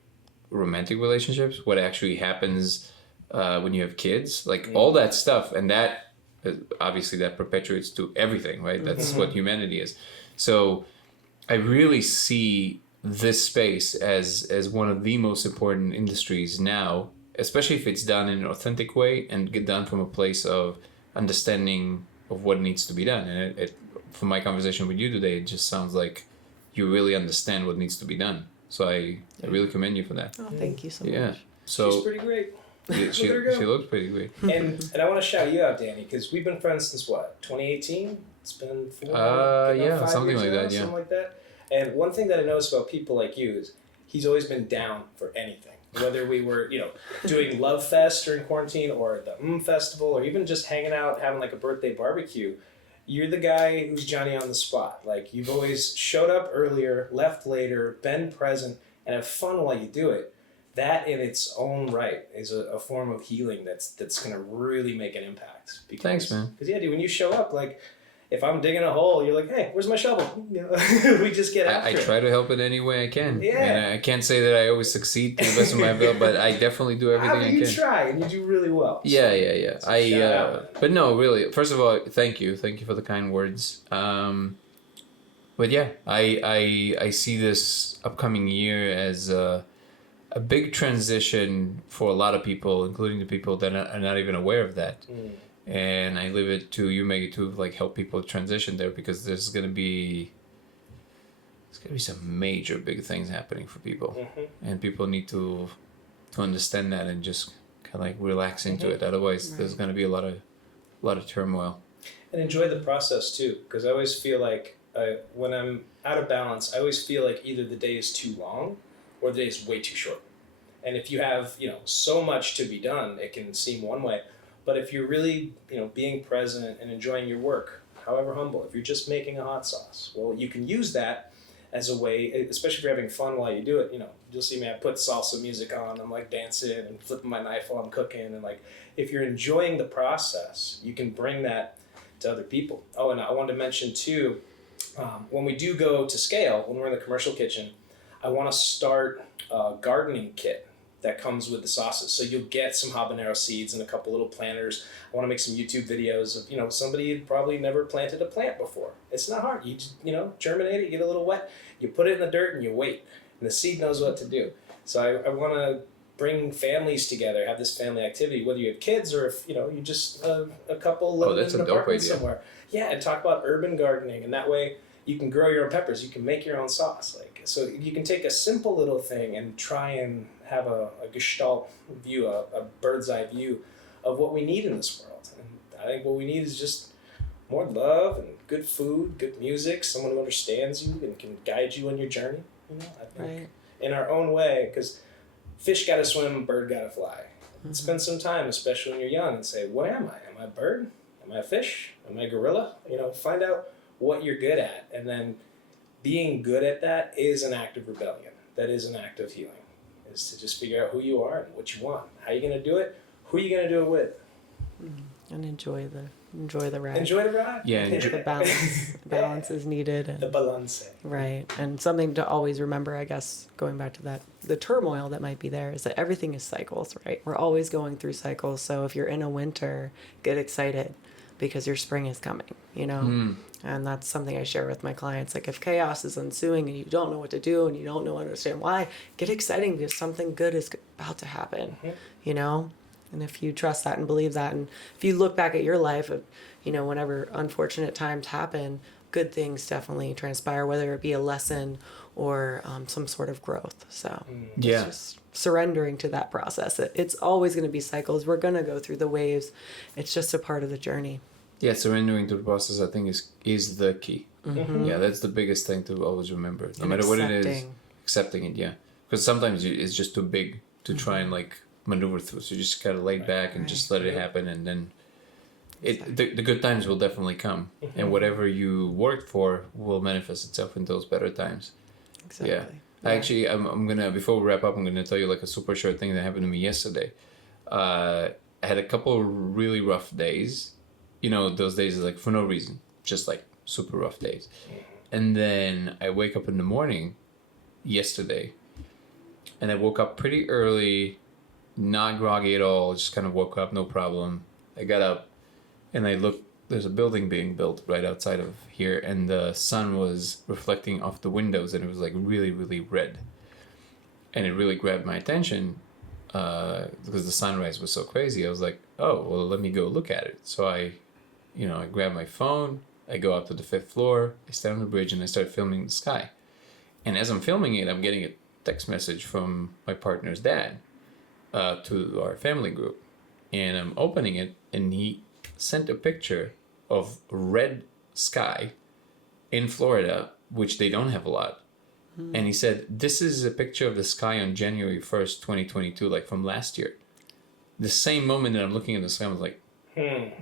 romantic relationships, what actually happens when you have kids, like all that stuff. And that, obviously, that perpetuates to everything, right? That's what humanity is. So I really see this space as one of the most important industries now, especially if it's done in an authentic way and get done from a place of understanding of what needs to be done. And it from my conversation with you today, it just sounds like you really understand what needs to be done. So I really commend you for that. Oh, thank you so much. Yeah. So she's pretty great. She looks pretty great. And I want to shout you out, Danny, because we've been friends since what, 2018? It's been 5 something years like now, that, yeah. Something like that. And one thing that I noticed about people like you is he's always been down for anything. Whether we were, doing Love Fest during quarantine, or the Festival, or even just hanging out, having like a birthday barbecue, you're the guy who's Johnny on the spot. Like, you've always showed up earlier, left later, been present, and have fun while you do it. That in its own right is a form of healing that's going to really make an impact. Because, Thanks, man. Because, yeah, dude, when you show up, like, if I'm digging a hole, you're like, hey, where's my shovel? You know, we just get after I try to help it any way I can. Yeah. And I can't say that I always succeed to the best of my ability, but I definitely do everything I can. You try, and you do really well. Yeah. So But no, really. First of all, thank you for the kind words. But yeah, I see this upcoming year as a big transition for a lot of people, including the people that are not even aware of that. And I leave it to you, Maggie, to like help people transition there, because there's gonna be some major big things happening for people, and people need to understand that and just kind of like relax into it. Otherwise, there's gonna be a lot of turmoil. And enjoy the process too, because I always feel like when I'm out of balance, I always feel like either the day is too long or the day is way too short. And if you have so much to be done, it can seem one way. But if you're really, being present and enjoying your work, however humble, if you're just making a hot sauce, well, you can use that as a way, especially if you're having fun while you do it. You'll see me, I put salsa music on, I'm like dancing and flipping my knife while I'm cooking. And like, if you're enjoying the process, you can bring that to other people. Oh, and I wanted to mention too, when we do go to scale, when we're in the commercial kitchen, I want to start a gardening kit that comes with the sauces. So you'll get some habanero seeds and a couple little planters. I want to make some YouTube videos of, somebody who probably never planted a plant before. It's not hard. You just, germinate it, you get a little wet, you put it in the dirt and you wait. And the seed knows what to do. So I want to bring families together, have this family activity, whether you have kids or if, you just a couple living in an apartment somewhere. Yeah, and talk about urban gardening. And that way you can grow your own peppers. You can make your own sauce. So you can take a simple little thing and try and have a gestalt view, a bird's eye view of what we need in this world. And I think what we need is just more love and good food, good music, someone who understands you and can guide you on your journey. I think in our own way, because fish gotta swim, bird gotta fly. Spend some time, especially when you're young, and say, what am I? Am I a bird? Am I a fish? Am I a gorilla? Find out what you're good at, and then being good at that is an act of rebellion. That is an act of healing, is to just figure out who you are and what you want. How are you going to do it? Who are you going to do it with? And enjoy the ride. Enjoy the ride. Yeah. The balance is needed. And, the balance. Right. And something to always remember, I guess, going back to that, the turmoil that might be there is that everything is cycles, right? We're always going through cycles. So if you're in a winter, get excited because your spring is coming, And that's something I share with my clients. Like, if chaos is ensuing and you don't know what to do and you don't know understand why, get exciting because something good is about to happen, And if you trust that and believe that, and if you look back at your life, whenever unfortunate times happen, good things definitely transpire, whether it be a lesson or some sort of growth. So it's just surrendering to that process. It's always going to be cycles. We're going to go through the waves. It's just a part of the journey. Yeah, surrendering to the process, I think, is the key. Yeah, that's the biggest thing to always remember. No matter what it is, accepting it, yeah. Because sometimes it's just too big to try and maneuver through. So you just gotta lay back and just let it happen, and then the good times will definitely come, and whatever you worked for will manifest itself in those better times. Exactly. Yeah. Actually, I'm gonna, before we wrap up, I'm gonna tell you a super short thing that happened to me yesterday. I had a couple really rough days. Those days is for no reason, just super rough days. And then I wake up in the morning yesterday, and I woke up pretty early, not groggy at all, just kind of woke up, no problem. I got up and I looked, there's a building being built right outside of here, and the sun was reflecting off the windows, and it was really, really red. And it really grabbed my attention because the sunrise was so crazy. I was like, oh, well, let me go look at it. So I grab my phone, I go up to the 5th floor, I stand on the bridge, and I start filming the sky. And as I'm filming it, I'm getting a text message from my partner's dad to our family group. And I'm opening it, and he sent a picture of red sky in Florida, which they don't have a lot. And he said, this is a picture of the sky on January 1st, 2022, from last year. The same moment that I'm looking at the sky, I was like,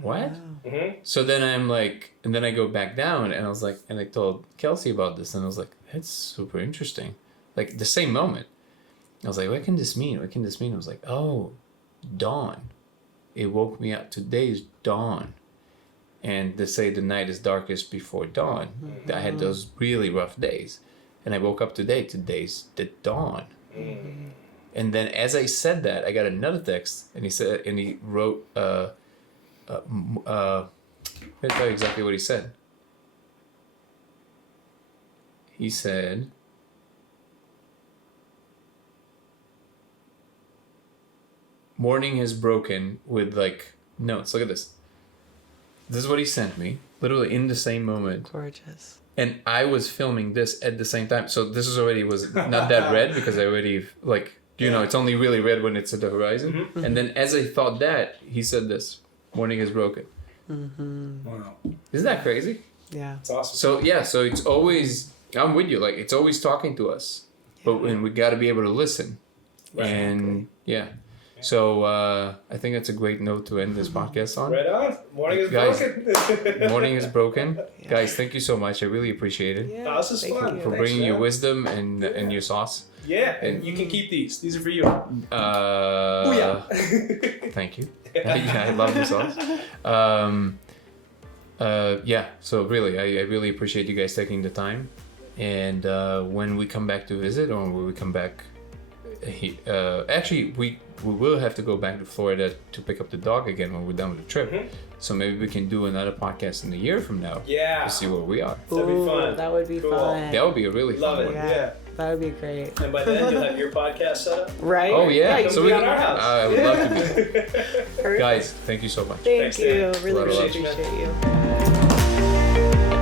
What? Mm-hmm. So then I'm like, and then I go back down, and I was like, and I told Kelsey about this, and I was like, that's super interesting. Like the same moment, I was like, what can this mean? What can this mean? I was like, oh, dawn. It woke me up. Today's dawn. And they say the night is darkest before dawn. Mm-hmm. I had those really rough days. And I woke up today. Today's the dawn. Mm-hmm. And then as I said that, I got another text. And he wrote, I'll tell you exactly what he said. He said, morning has broken with like notes. Look at this. This is what he sent me, literally in the same moment. Gorgeous. And I was filming this at the same time. So this was not that red because I already, like, it's only really red when it's at the horizon. Mm-hmm. And then as I thought that, he said this, morning is broken. Mm-hmm. Wow. Isn't that crazy? Yeah. It's awesome. So it's always, I'm with you, like, it's always talking to us. But when we got to be able to listen. Right. And yeah. So I think that's a great note to end this podcast on. Right on. Morning is broken. Morning is broken. Yeah. Guys, thank you so much. I really appreciate it. Yeah, this is fun. For bringing your wisdom and your sauce. Yeah, and you can keep these. These are for you. Thank you. Yeah, I love the sauce. Yeah, so really, I really appreciate you guys taking the time. And when we come back to visit, or when we come back, actually, we will have to go back to Florida to pick up the dog again when we're done with the trip. Mm-hmm. So maybe we can do another podcast in a year from now. Yeah. To see where we are. That'd be fun. That would be fun. That would be a really fun one. Yeah. That would be great. And by then you'll have your podcast set up. Right? Oh yeah. Yeah, so we we can, our house. I would love to be. Guys, thank you so much. Thank you. Dan. Really Appreciate appreciate you.